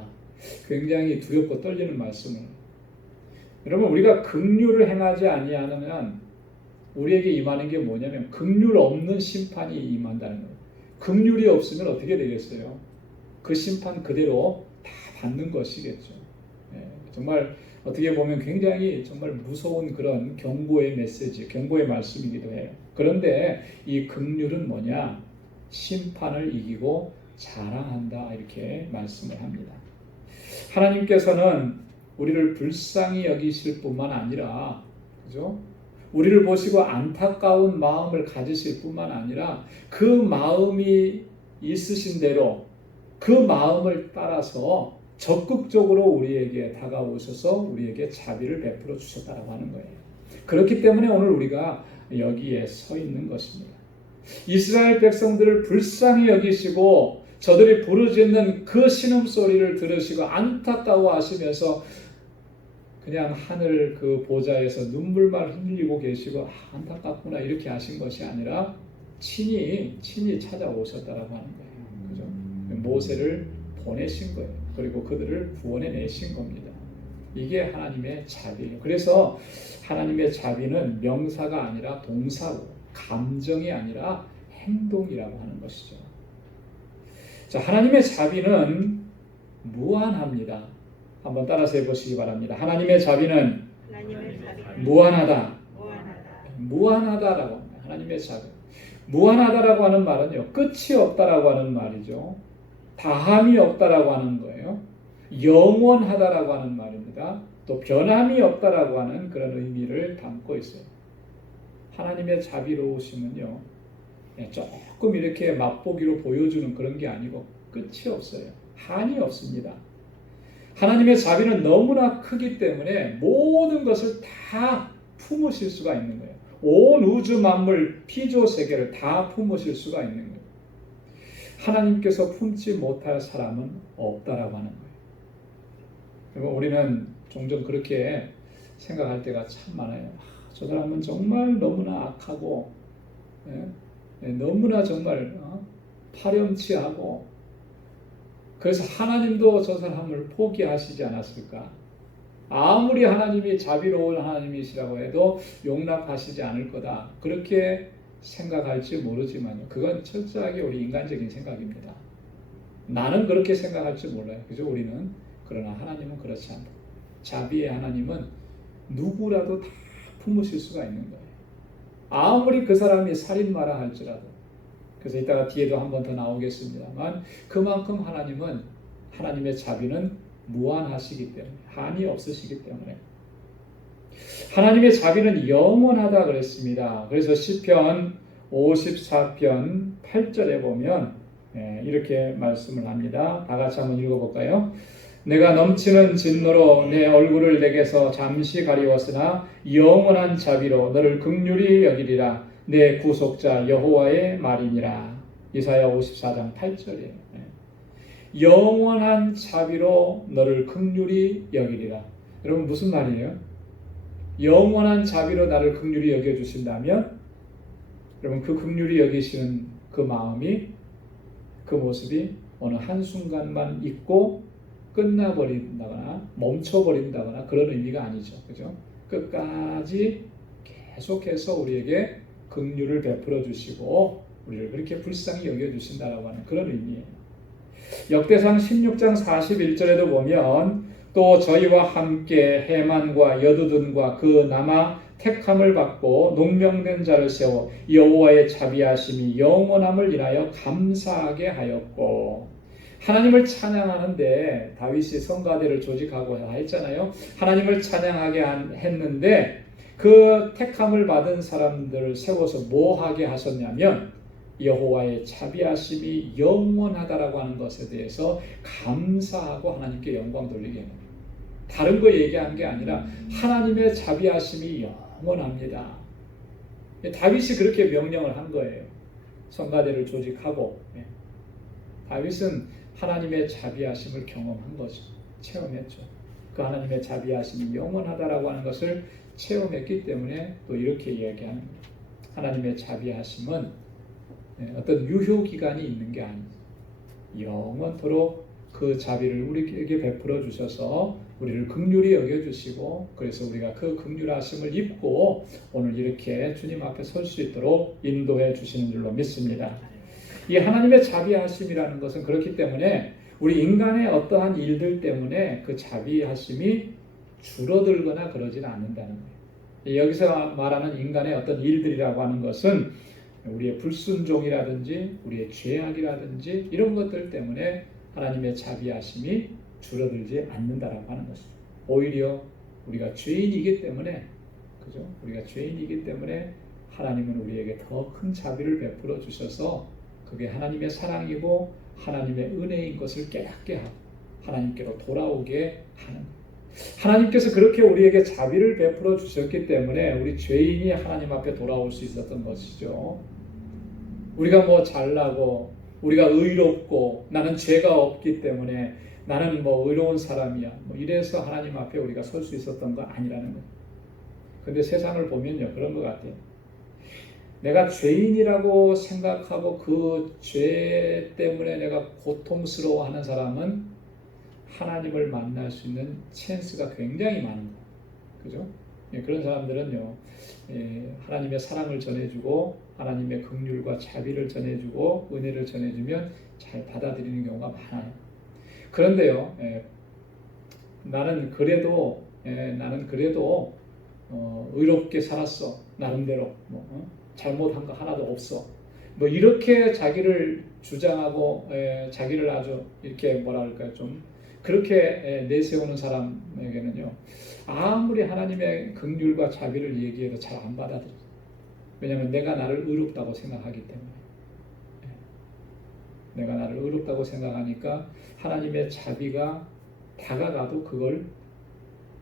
굉장히 두렵고 떨리는 말씀을. 여러분, 우리가 긍휼을 행하지 아니하면 우리에게 임하는 게 뭐냐면 긍휼 없는 심판이 임한다는 거예요. 긍휼이 없으면 어떻게 되겠어요? 그 심판 그대로 다 받는 것이겠죠. 정말 어떻게 보면 굉장히 정말 무서운 그런 경고의 메시지, 경고의 말씀이기도 해요. 그런데 이 긍휼은 뭐냐? 심판을 이기고 자랑한다, 이렇게 말씀을 합니다. 하나님께서는 우리를 불쌍히 여기실 뿐만 아니라, 그죠? 우리를 보시고 안타까운 마음을 가지실 뿐만 아니라 그 마음이 있으신 대로 그 마음을 따라서 적극적으로 우리에게 다가오셔서 우리에게 자비를 베풀어 주셨다라고 하는 거예요. 그렇기 때문에 오늘 우리가 여기에 서 있는 것입니다. 이스라엘 백성들을 불쌍히 여기시고 저들이 부르짖는 그 신음소리를 들으시고 안타까워하시면서 그냥 하늘 그 보좌에서 눈물만 흘리고 계시고 안타깝구나 이렇게 하신 것이 아니라 친히 찾아오셨다라고 하는 거예요. 그죠? 모세를 보내신 거예요. 그리고 그들을 구원해 내신 겁니다. 이게 하나님의 자비예요. 그래서 하나님의 자비는 명사가 아니라 동사고 감정이 아니라 행동이라고 하는 것이죠. 자, 하나님의 자비는 무한합니다. 한번 따라서 해보시기 바랍니다. 하나님의 자비는 무한하다. 무한하다라고 합니다. 하나님의 자비. 무한하다라고 하는 말은요, 끝이 없다라고 하는 말이죠. 다함이 없다라고 하는 거예요. 영원하다라고 하는 말입니다. 또 변함이 없다라고 하는 그런 의미를 담고 있어요. 하나님의 자비로우심은요, 조금 이렇게 맛보기로 보여주는 그런 게 아니고 끝이 없어요. 한이 없습니다. 하나님의 자비는 너무나 크기 때문에 모든 것을 다 품으실 수가 있는 거예요. 온 우주 만물 피조 세계를 다 품으실 수가 있는 거예요. 하나님께서 품지 못할 사람은 없다라고 하는 거예요. 우리는 종종 그렇게 생각할 때가 참 많아요. 저 사람은 정말 너무나 악하고 너무나 정말 파렴치하고 그래서 하나님도 저 사람을 포기하시지 않았을까? 아무리 하나님이 자비로운 하나님이시라고 해도 용납하시지 않을 거다. 그렇게 생각할지 모르지만요. 그건 철저하게 우리 인간적인 생각입니다. 나는 그렇게 생각할지 몰라요. 그죠? 우리는. 그러나 하나님은 그렇지 않다. 자비의 하나님은 누구라도 다 품으실 수가 있는 거예요. 아무리 그 사람이 살인마라 할지라도. 그래서 이따가 뒤에도 한 번 더 나오겠습니다만 그만큼 하나님은 하나님의 자비는 무한하시기 때문에 한이 없으시기 때문에 하나님의 자비는 영원하다 그랬습니다. 그래서 시편 54편 8절에 보면 이렇게 말씀을 합니다. 다 같이 한번 읽어볼까요? 내가 넘치는 진노로 내 얼굴을 내게서 잠시 가리웠으나 영원한 자비로 너를 긍휼히 여기리라. 내 구속자 여호와의 말이니라. 이사야 54장 8절이에요. 영원한 자비로 너를 긍휼히 여기리라. 여러분 무슨 말이에요? 영원한 자비로 나를 긍휼히 여겨주신다면 여러분 그 긍휼히 여기시는 그 마음이 그 모습이 어느 한순간만 있고 끝나버린다거나 멈춰버린다거나 그런 의미가 아니죠. 그죠? 끝까지 계속해서 우리에게 긍휼을 베풀어 주시고 우리를 그렇게 불쌍히 여겨주신다라고 하는 그런 의미예요. 역대상 16장 41절에도 보면 또 저희와 함께 해만과 여두둔과 그 남아 택함을 받고 농명된 자를 세워 여호와의 자비하심이 영원함을 인하여 감사하게 하였고 하나님을 찬양하는데 다윗이 성가대를 조직하고 했잖아요. 하나님을 찬양하게 했는데 그 택함을 받은 사람들을 세워서 뭐 하게 하셨냐면 여호와의 자비하심이 영원하다라고 하는 것에 대해서 감사하고 하나님께 영광 돌리게 합니다. 다른 거 얘기한 게 아니라 하나님의 자비하심이 영원합니다. 다윗이 그렇게 명령을 한 거예요. 성가대를 조직하고. 다윗은 하나님의 자비하심을 경험한 거죠. 체험했죠. 그 하나님의 자비하심이 영원하다라고 하는 것을 체험했기 때문에 또 이렇게 이야기합니다. 하나님의 자비하심은 어떤 유효기간이 있는 게 아니에요. 영원토록 그 자비를 우리에게 베풀어 주셔서 우리를 긍휼히 여겨주시고, 그래서 우리가 그 긍휼하심을 입고 오늘 이렇게 주님 앞에 설 수 있도록 인도해 주시는 줄로 믿습니다. 이 하나님의 자비하심이라는 것은 그렇기 때문에 우리 인간의 어떠한 일들 때문에 그 자비하심이 줄어들거나 그러지는 않는다는 거예요. 여기서 말하는 인간의 어떤 일들이라고 하는 것은 우리의 불순종이라든지 우리의 죄악이라든지 이런 것들 때문에 하나님의 자비하심이 줄어들지 않는다라고 하는 것입니다. 오히려 우리가 죄인이기 때문에, 그죠? 우리가 죄인이기 때문에 하나님은 우리에게 더 큰 자비를 베풀어 주셔서 그게 하나님의 사랑이고 하나님의 은혜인 것을 깨닫게 하고 하나님께로 돌아오게 하는 거예요. 하나님께서 그렇게 우리에게 자비를 베풀어 주셨기 때문에 우리 죄인이 하나님 앞에 돌아올 수 있었던 것이죠. 우리가 뭐 잘나고 우리가 의롭고 나는 죄가 없기 때문에 나는 뭐 의로운 사람이야, 뭐 이래서 하나님 앞에 우리가 설 수 있었던 거 아니라는 거예요. 근데 세상을 보면요, 그런 것 같아요. 내가 죄인이라고 생각하고 그 죄 때문에 내가 고통스러워하는 사람은 하나님을 만날 수 있는 찬스가 굉장히 많은 거예요. 그죠? 그런 사람들은요, 하나님의 사랑을 전해주고 하나님의 긍휼과 자비를 전해주고 은혜를 전해주면 잘 받아들이는 경우가 많아요. 그런데요, 나는 그래도 의롭게 살았어, 나름대로 잘못한 거 하나도 없어, 뭐 이렇게 자기를 주장하고 자기를 아주 이렇게 뭐라 할까요, 좀 그렇게 내세우는 사람에게는요, 아무리 하나님의 긍휼과 자비를 얘기해도 잘 안 받아들여요. 왜냐하면 내가 나를 의롭다고 생각하기 때문에. 내가 나를 의롭다고 생각하니까 하나님의 자비가 다가가도 그걸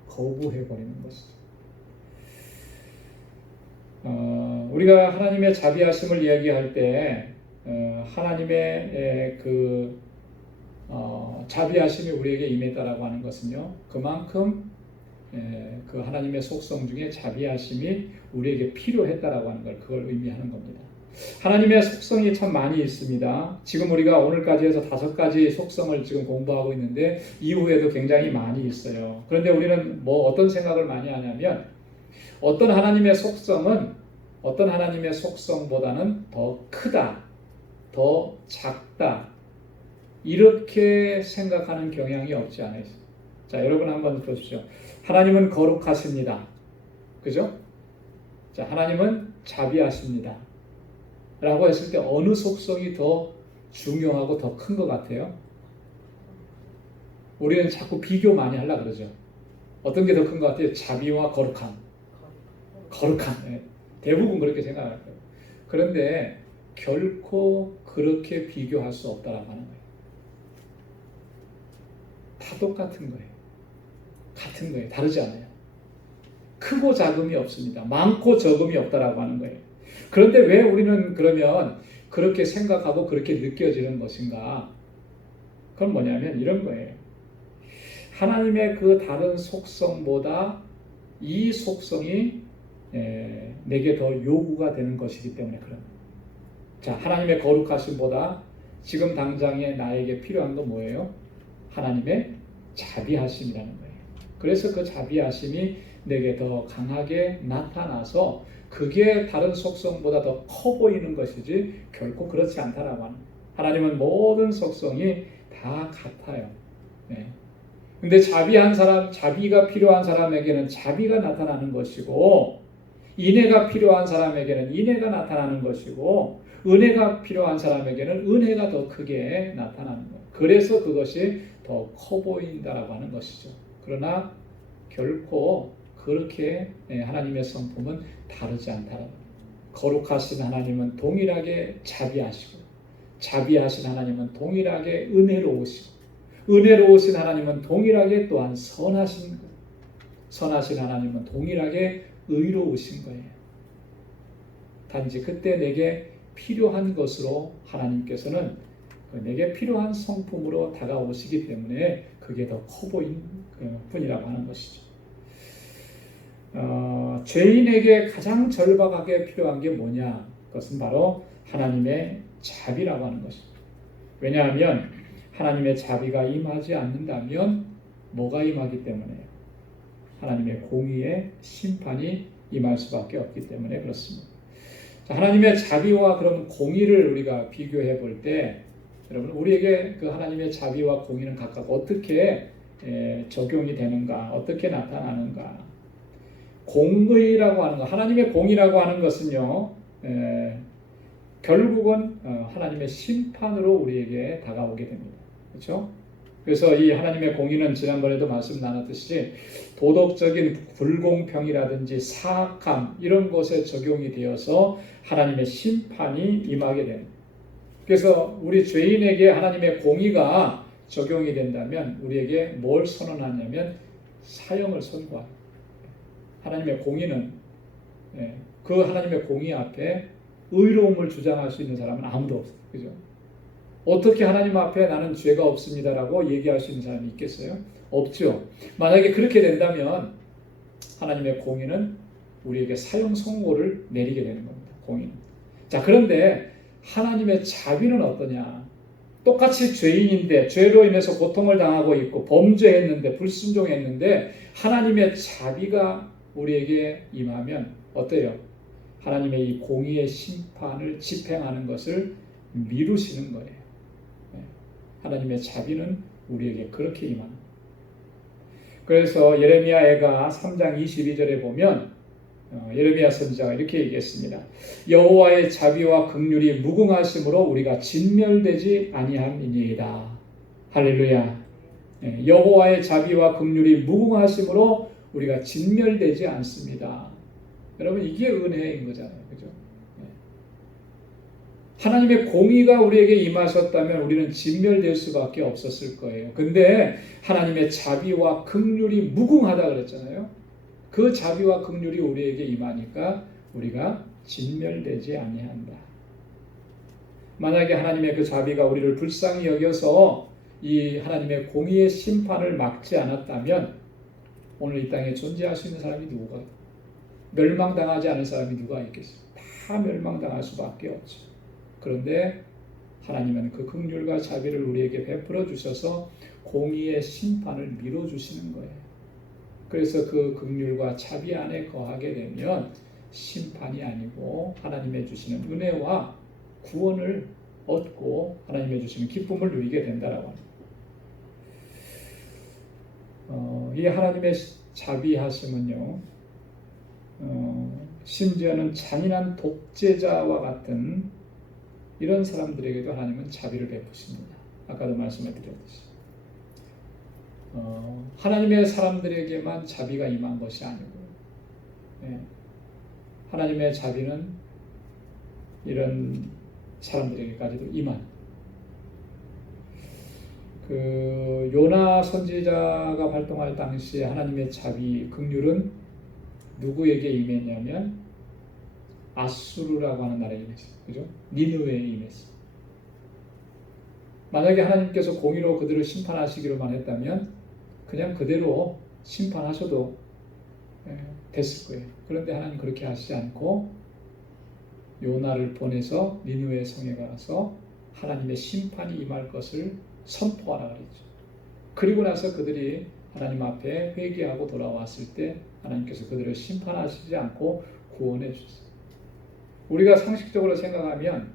거부해버리는 것이죠. 우리가 하나님의 자비하심을 이야기할 때 하나님의 자비하심이 우리에게 임했다라고 하는 것은요, 그만큼 그 하나님의 속성 중에 자비하심이 우리에게 필요했다라고 하는 걸, 그걸 의미하는 겁니다. 하나님의 속성이 참 많이 있습니다. 지금 우리가 오늘까지 해서 5가지 속성을 지금 공부하고 있는데 이후에도 굉장히 많이 있어요. 그런데 우리는 뭐 어떤 생각을 많이 하냐면 어떤 하나님의 속성보다는 더 크다, 더 작다, 이렇게 생각하는 경향이 없지 않아 있어요. 자, 여러분 한번 보십시오. 하나님은 거룩하십니다. 그죠? 자, 하나님은 자비하십니다. 라고 했을 때 어느 속성이 더 중요하고 더 큰 것 같아요? 우리는 자꾸 비교 많이 하려고 그러죠. 어떤 게 더 큰 것 같아요? 자비와 거룩함. 거룩함. 대부분 그렇게 생각할 거예요. 그런데 결코 그렇게 비교할 수 없다라고 하는 거예요. 다 똑같은 거예요. 같은 거예요. 다르지 않아요. 크고 작음이 없습니다. 많고 적음이 없다라고 하는 거예요. 그런데 왜 우리는 그러면 그렇게 생각하고 그렇게 느껴지는 것인가? 그건 뭐냐면 이런 거예요. 하나님의 그 다른 속성보다 이 속성이 내게 더 요구가 되는 것이기 때문에 그런 거예요. 자, 하나님의 거룩하심보다 지금 당장에 나에게 필요한 건 뭐예요? 하나님의 자비하심이라는 거예요. 그래서 그 자비하심이 내게 더 강하게 나타나서 그게 다른 속성보다 더 커 보이는 것이지 결코 그렇지 않다라고 하는 거예요. 하나님은 모든 속성이 다 같아요. 근데 자비한 사람, 자비가 필요한 사람에게는 자비가 나타나는 것이고, 인애가 필요한 사람에게는 인애가 나타나는 것이고, 은혜가 필요한 사람에게는 은혜가 더 크게 나타나는 거예요. 그래서 그것이 더 커 보인다라고 하는 것이죠. 그러나 결코 그렇게 하나님의 성품은 다르지 않다라는 거예요. 거룩하신 하나님은 동일하게 자비하시고 자비하신 하나님은 동일하게 은혜로우시고 은혜로우신 하나님은 동일하게 또한 선하신 거예요. 선하신 하나님은 동일하게 의로우신 거예요. 단지 그때 내게 필요한 것으로 하나님께서는 내게 필요한 성품으로 다가오시기 때문에 그게 더 커 보인 뿐이라고 하는 것이죠. 죄인에게 가장 절박하게 필요한 게 뭐냐? 그것은 바로 하나님의 자비라고 하는 것입니다. 왜냐하면 하나님의 자비가 임하지 않는다면 뭐가 임하기 때문에요? 하나님의 공의의 심판이 임할 수밖에 없기 때문에 그렇습니다. 하나님의 자비와 그럼 공의를 우리가 비교해 볼 때 여러분 우리에게 그 하나님의 자비와 공의는 각각 어떻게 적용이 되는가, 어떻게 나타나는가? 공의라고 하는 것, 하나님의 공의라고 하는 것은요, 결국은 하나님의 심판으로 우리에게 다가오게 됩니다. 그렇죠? 그래서 이 하나님의 공의는 지난번에도 말씀 나눴듯이 도덕적인 불공평이라든지 사악함 이런 것에 적용이 되어서 하나님의 심판이 임하게 됩니다. 그래서 우리 죄인에게 하나님의 공의가 적용이 된다면 우리에게 뭘 선언하냐면 사형을 선고합니다. 하나님의 공의는 그 하나님의 공의 앞에 의로움을 주장할 수 있는 사람은 아무도 없어요. 그죠? 어떻게 하나님 앞에 나는 죄가 없습니다라고 얘기할 수 있는 사람이 있겠어요? 없죠. 만약에 그렇게 된다면 하나님의 공의는 우리에게 사형 선고를 내리게 되는 겁니다. 공의는. 자, 그런데 하나님의 자비는 어떠냐? 똑같이 죄인인데 죄로 인해서 고통을 당하고 있고 범죄했는데 불순종했는데 하나님의 자비가 우리에게 임하면 어때요? 하나님의 이 공의의 심판을 집행하는 것을 미루시는 거예요. 하나님의 자비는 우리에게 그렇게 임합니다. 그래서 예레미야가 3장 22절에 보면 예레미야 선지자가 이렇게 얘기했습니다. 여호와의 자비와 긍휼이 무궁하심으로 우리가 진멸되지 아니함이니이다. 할렐루야. 여호와의 자비와 긍휼이 무궁하심으로 우리가 진멸되지 않습니다. 여러분 이게 은혜인 거잖아요. 그죠? 하나님의 공의가 우리에게 임하셨다면 우리는 진멸될 수밖에 없었을 거예요. 근데 하나님의 자비와 긍휼이 무궁하다 그랬잖아요. 그 자비와 긍휼이 우리에게 임하니까 우리가 진멸되지 아니한다. 만약에 하나님의 그 자비가 우리를 불쌍히 여겨서 이 하나님의 공의의 심판을 막지 않았다면 오늘 이 땅에 존재할 수 있는 사람이 누가? 멸망당하지 않을 사람이 누가 있겠어요? 다 멸망당할 수밖에 없죠. 그런데 하나님은 그 긍휼과 자비를 우리에게 베풀어 주셔서 공의의 심판을 미뤄 주시는 거예요. 그래서 그 긍휼과 자비 안에 거하게 되면 심판이 아니고 하나님의 주시는 은혜와 구원을 얻고 하나님의 주시는 기쁨을 누리게 된다라고 합니다. 이 하나님의 자비하심은요, 심지어는 잔인한 독재자와 같은 이런 사람들에게도 하나님은 자비를 베푸십니다. 아까도 말씀을 드렸듯이 하나님의 사람들에게만 자비가 임한 것이 아니고 하나님의 자비는 이런 사람들에게까지도 임한 그 요나 선지자가 활동할 당시에 하나님의 자비, 긍휼은 누구에게 임했냐면 아수르라고 하는 나라에 임했어요. 그죠? 니느웨에 임했어요. 만약에 하나님께서 공의로 그들을 심판하시기로만 했다면 그냥 그대로 심판하셔도 됐을 거예요. 그런데 하나님 그렇게 하시지 않고 요나를 보내서 니느웨 성에 가서 하나님의 심판이 임할 것을 선포하라 그랬죠. 그리고 나서 그들이 하나님 앞에 회개하고 돌아왔을 때 하나님께서 그들을 심판하시지 않고 구원해 주셨어요. 우리가 상식적으로 생각하면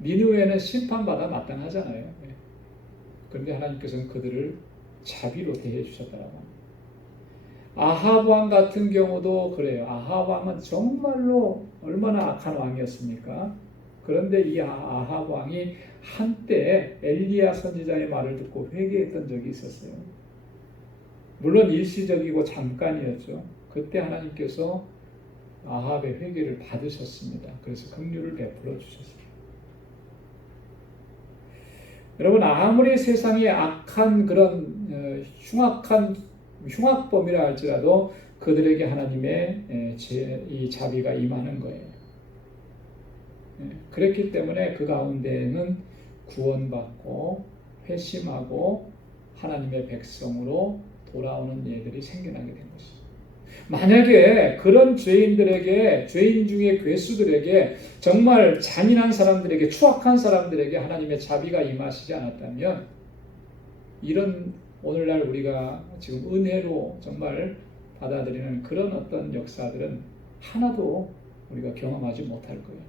니느웨는 심판받아 마땅하잖아요. 그런데 하나님께서는 그들을 자비로 대해 주셨다라고 합니다. 아합 왕 같은 경우도 그래요. 아합 왕은 정말로 얼마나 악한 왕이었습니까? 그런데 이 아합 왕이 한때 엘리야 선지자의 말을 듣고 회개했던 적이 있었어요. 물론 일시적이고 잠깐이었죠. 그때 하나님께서 아합의 회개를 받으셨습니다. 그래서 긍휼을 베풀어 주셨어요. 여러분, 아무리 세상에 악한 그런 흉악범이라 할지라도 그들에게 하나님의 이 자비가 임하는 거예요. 그랬기 때문에 그 가운데에는 구원받고 회심하고 하나님의 백성으로 돌아오는 예들이 생겨나게 된 것이죠. 만약에 그런 죄인들에게, 죄인 중에 괴수들에게, 정말 잔인한 사람들에게, 추악한 사람들에게 하나님의 자비가 임하시지 않았다면 이런 오늘날 우리가 지금 은혜로 정말 받아들이는 그런 어떤 역사들은 하나도 우리가 경험하지 못할 거예요.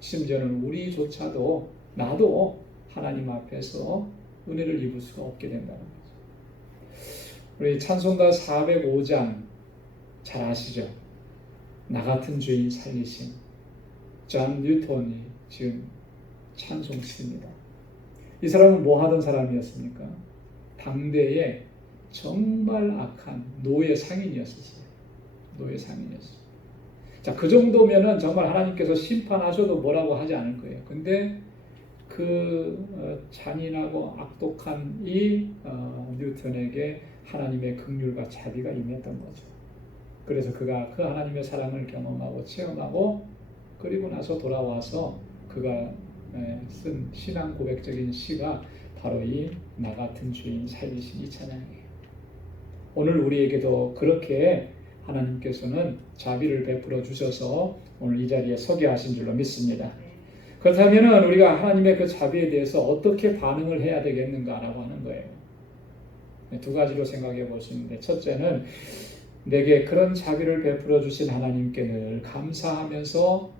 심지어는 우리조차도, 나도 하나님 앞에서 은혜를 입을 수가 없게 된다는 거죠. 우리 찬송가 405장 잘 아시죠? 나 같은 죄인 살리신 존 뉴턴이 지금 찬송시입니다. 이 사람은 뭐 하던 사람이었습니까? 당대에 정말 악한 노예 상인이었어요. 노예 상인이었어요. 자, 그 정도면은 정말 하나님께서 심판하셔도 뭐라고 하지 않을 거예요. 근데 그 잔인하고 악독한 이 뉴턴에게 하나님의 긍휼과 자비가 임했던 거죠. 그래서 그가 그 하나님의 사랑을 경험하고 체험하고 그리고 나서 돌아와서 그가 쓴 신앙 고백적인 시가 바로 이 나 같은 죄인 살리신 이 찬양이에요. 오늘 우리에게도 그렇게 하나님께서는 자비를 베풀어 주셔서 오늘 이 자리에 서게 하신 줄로 믿습니다. 그렇다면 우리가 하나님의 그 자비에 대해서 어떻게 반응을 해야 되겠는가라고 하는 거예요. 두 가지로 생각해 볼 수 있는데, 첫째는 내게 그런 자비를 베풀어 주신 하나님께 늘 감사하면서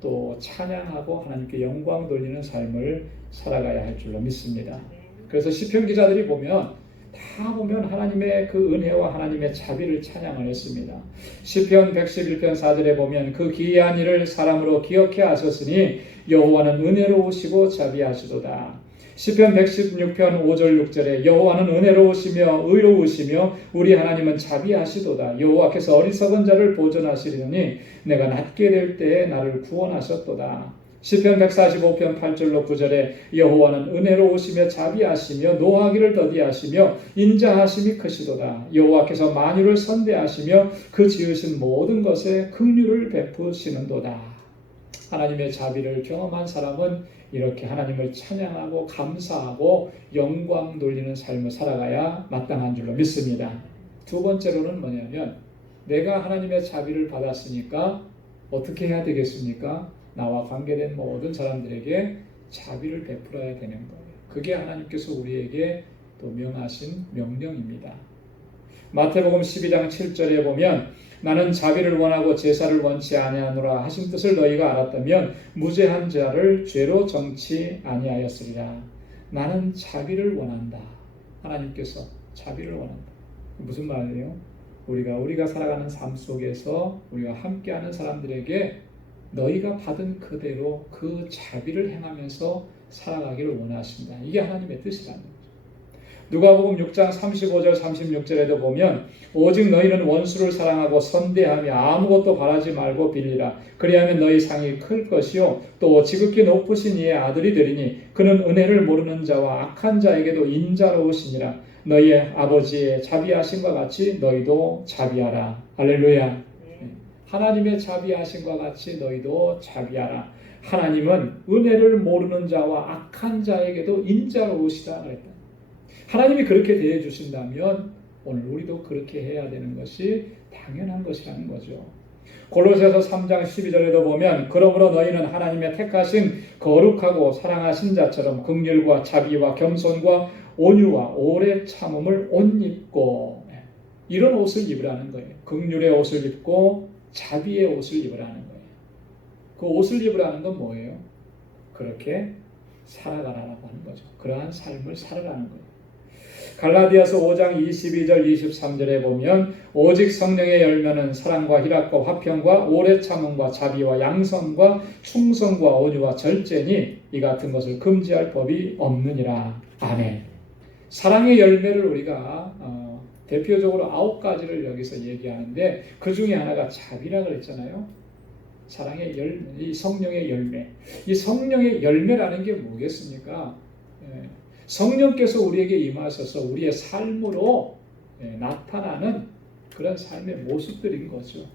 또 찬양하고 하나님께 영광 돌리는 삶을 살아가야 할 줄로 믿습니다. 그래서 시편 기자들이 보면 하나님의 그 은혜와 하나님의 자비를 찬양을 했습니다. 시편 111편 4절에 보면 그 기이한 일을 사람으로 기억해 하셨으니 여호와는 은혜로우시고 자비하시도다. 시편 116편 5절 6절에 여호와는 은혜로우시며 의로우시며 우리 하나님은 자비하시도다. 여호와께서 어리석은 자를 보존하시리니 내가 낮게 될 때에 나를 구원하셨도다. 시편 145편 8절로 9절에 여호와는 은혜로우시며 자비하시며 노하기를 더디하시며 인자하심이 크시도다. 여호와께서 만유를 선대하시며 그 지으신 모든 것에 긍휼을 베푸시는도다. 하나님의 자비를 경험한 사람은 이렇게 하나님을 찬양하고 감사하고 영광 돌리는 삶을 살아가야 마땅한 줄로 믿습니다. 두 번째로는 뭐냐면, 내가 하나님의 자비를 받았으니까 어떻게 해야 되겠습니까? 나와 관계된 모든 사람들에게 자비를 베풀어야 되는 거예요. 그게 하나님께서 우리에게 또 명하신 명령입니다. 마태복음 12장 7절에 보면 나는 자비를 원하고 제사를 원치 아니하노라 하신 뜻을 너희가 알았다면 무죄한 자를 죄로 정치 아니하였으리라. 나는 자비를 원한다. 하나님께서 자비를 원한다. 무슨 말이에요? 우리가 살아가는 삶 속에서 우리가 함께하는 사람들에게 너희가 받은 그대로 그 자비를 행하면서 살아가기를 원하신다. 이게 하나님의 뜻이라는 거죠. 누가복음 6장 35절 36절에도 보면 오직 너희는 원수를 사랑하고 선대하며 아무것도 바라지 말고 빌리라. 그리하면 너희 상이 클 것이요 또 지극히 높으신 이의 아들이 되리니 그는 은혜를 모르는 자와 악한 자에게도 인자로우시니라. 너희의 아버지의 자비하심과 같이 너희도 자비하라. 할렐루야. 하나님의 자비하심과 같이 너희도 자비하라. 하나님은 은혜를 모르는 자와 악한 자에게도 인자로우시다 그랬다. 하나님이 그렇게 대해 주신다면 오늘 우리도 그렇게 해야 되는 것이 당연한 것이라는 거죠. 골로새서 3장 12절에도 보면 그러므로 너희는 하나님의 택하신 거룩하고 사랑하신 자처럼 긍휼과 자비와 겸손과 온유와 오래 참음을 옷 입고, 이런 옷을 입으라는 거예요. 긍휼의 옷을 입고 자비의 옷을 입으라는 거예요. 그 옷을 입으라는 건 뭐예요? 그렇게 살아가라라고 하는 거죠. 그러한 삶을 살아가는 거예요. 갈라디아서 5장 22절 23절에 보면 오직 성령의 열매는 사랑과 희락과 화평과 오래 참음과 자비와 양선과 충성과 온유와 절제니 이 같은 것을 금지할 법이 없느니라. 아멘. 사랑의 열매를 우리가 대표적으로 9가지를 여기서 얘기하는데 그 중에 하나가 자비라 그랬잖아요. 사랑의 이 성령의 열매. 이 성령의 열매라는 게 뭐겠습니까? 성령께서 우리에게 임하셔서 우리의 삶으로 나타나는 그런 삶의 모습들인 거죠.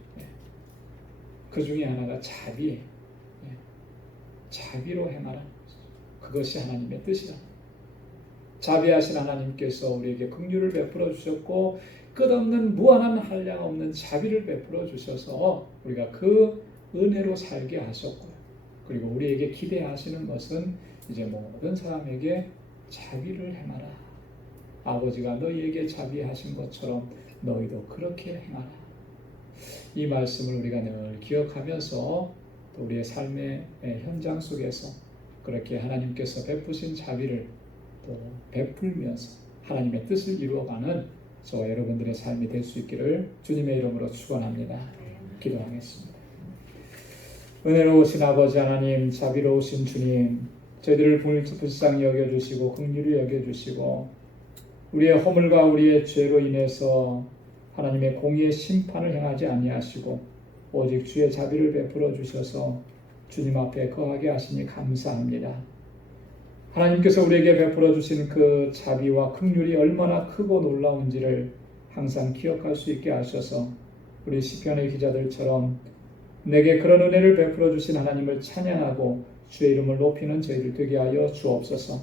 그 중에 하나가 자비예요. 자비로 행하라. 그것이 하나님의 뜻이다. 자비하신 하나님께서 우리에게 긍휼을 베풀어 주셨고 끝없는 무한한 한량 없는 자비를 베풀어 주셔서 우리가 그 은혜로 살게 하셨고요. 그리고 우리에게 기대하시는 것은 이제 모든 사람에게 자비를 행하라. 아버지가 너희에게 자비하신 것처럼 너희도 그렇게 행하라. 이 말씀을 우리가 늘 기억하면서 또 우리의 삶의 현장 속에서 그렇게 하나님께서 베푸신 자비를 또 베풀면서 하나님의 뜻을 이루어가는 저와 여러분들의 삶이 될 수 있기를 주님의 이름으로 축원합니다. 기도하겠습니다. 은혜로우신 아버지 하나님, 자비로우신 주님, 저희들을 불쌍히 여겨주시고 긍휼히 여겨주시고 우리의 허물과 우리의 죄로 인해서 하나님의 공의의 심판을 행하지 아니하시고 오직 주의 자비를 베풀어 주셔서 주님 앞에 거하게 하시니 감사합니다. 하나님께서 우리에게 베풀어 주신 그 자비와 긍휼이 얼마나 크고 놀라운지를 항상 기억할 수 있게 하셔서 우리 시편의 기자들처럼 내게 그런 은혜를 베풀어 주신 하나님을 찬양하고 주의 이름을 높이는 저희들 되게 하여 주옵소서.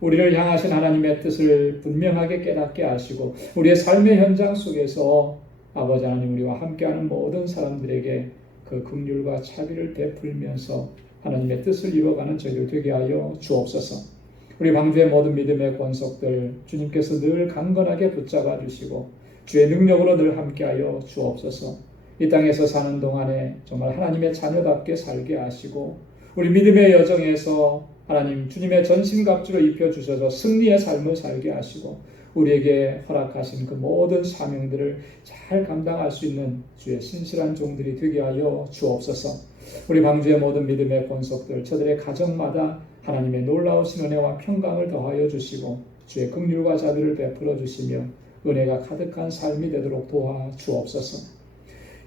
우리를 향하신 하나님의 뜻을 분명하게 깨닫게 하시고 우리의 삶의 현장 속에서 아버지 하나님 우리와 함께하는 모든 사람들에게 그 긍휼과 자비를 베풀면서 하나님의 뜻을 이루어가는 저희들 되게 하여 주옵소서. 우리 방주의 모든 믿음의 권속들 주님께서 늘 강건하게 붙잡아 주시고 주의 능력으로 늘 함께하여 주옵소서. 이 땅에서 사는 동안에 정말 하나님의 자녀답게 살게 하시고 우리 믿음의 여정에서 하나님 주님의 전신갑주로 입혀주셔서 승리의 삶을 살게 하시고 우리에게 허락하신 그 모든 사명들을 잘 감당할 수 있는 주의 신실한 종들이 되게 하여 주옵소서. 우리 방주의 모든 믿음의 권속들 저들의 가정마다 하나님의 놀라우신 은혜와 평강을 더하여 주시고 주의 긍휼과 자비를 베풀어 주시며 은혜가 가득한 삶이 되도록 도와 주옵소서.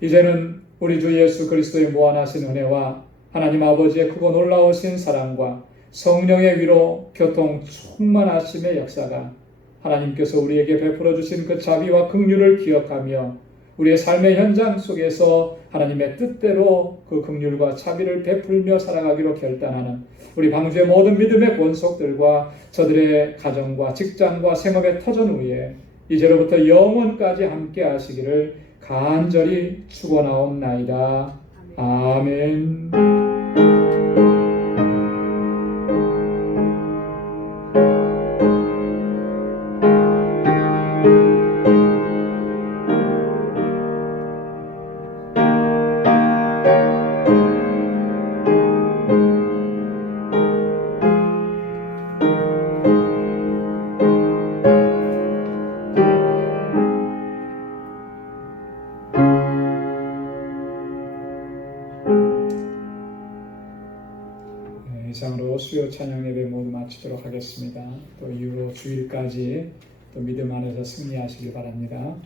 이제는 우리 주 예수 그리스도의 무한하신 은혜와 하나님 아버지의 크고 놀라우신 사랑과 성령의 위로 교통 충만하심의 역사가 하나님께서 우리에게 베풀어 주신 그 자비와 긍휼을 기억하며 우리의 삶의 현장 속에서 하나님의 뜻대로 그 긍휼과 자비를 베풀며 살아가기로 결단하는 우리 방주의 모든 믿음의 권속들과 저들의 가정과 직장과 생업의 터전 위에 이제로부터 영원까지 함께 하시기를 간절히 축원하옵나이다. 아멘. 이상으로 수요 찬양 예배 모두 마치도록 하겠습니다. 또 이후로 주일까지 또 믿음 안에서 승리하시길 바랍니다.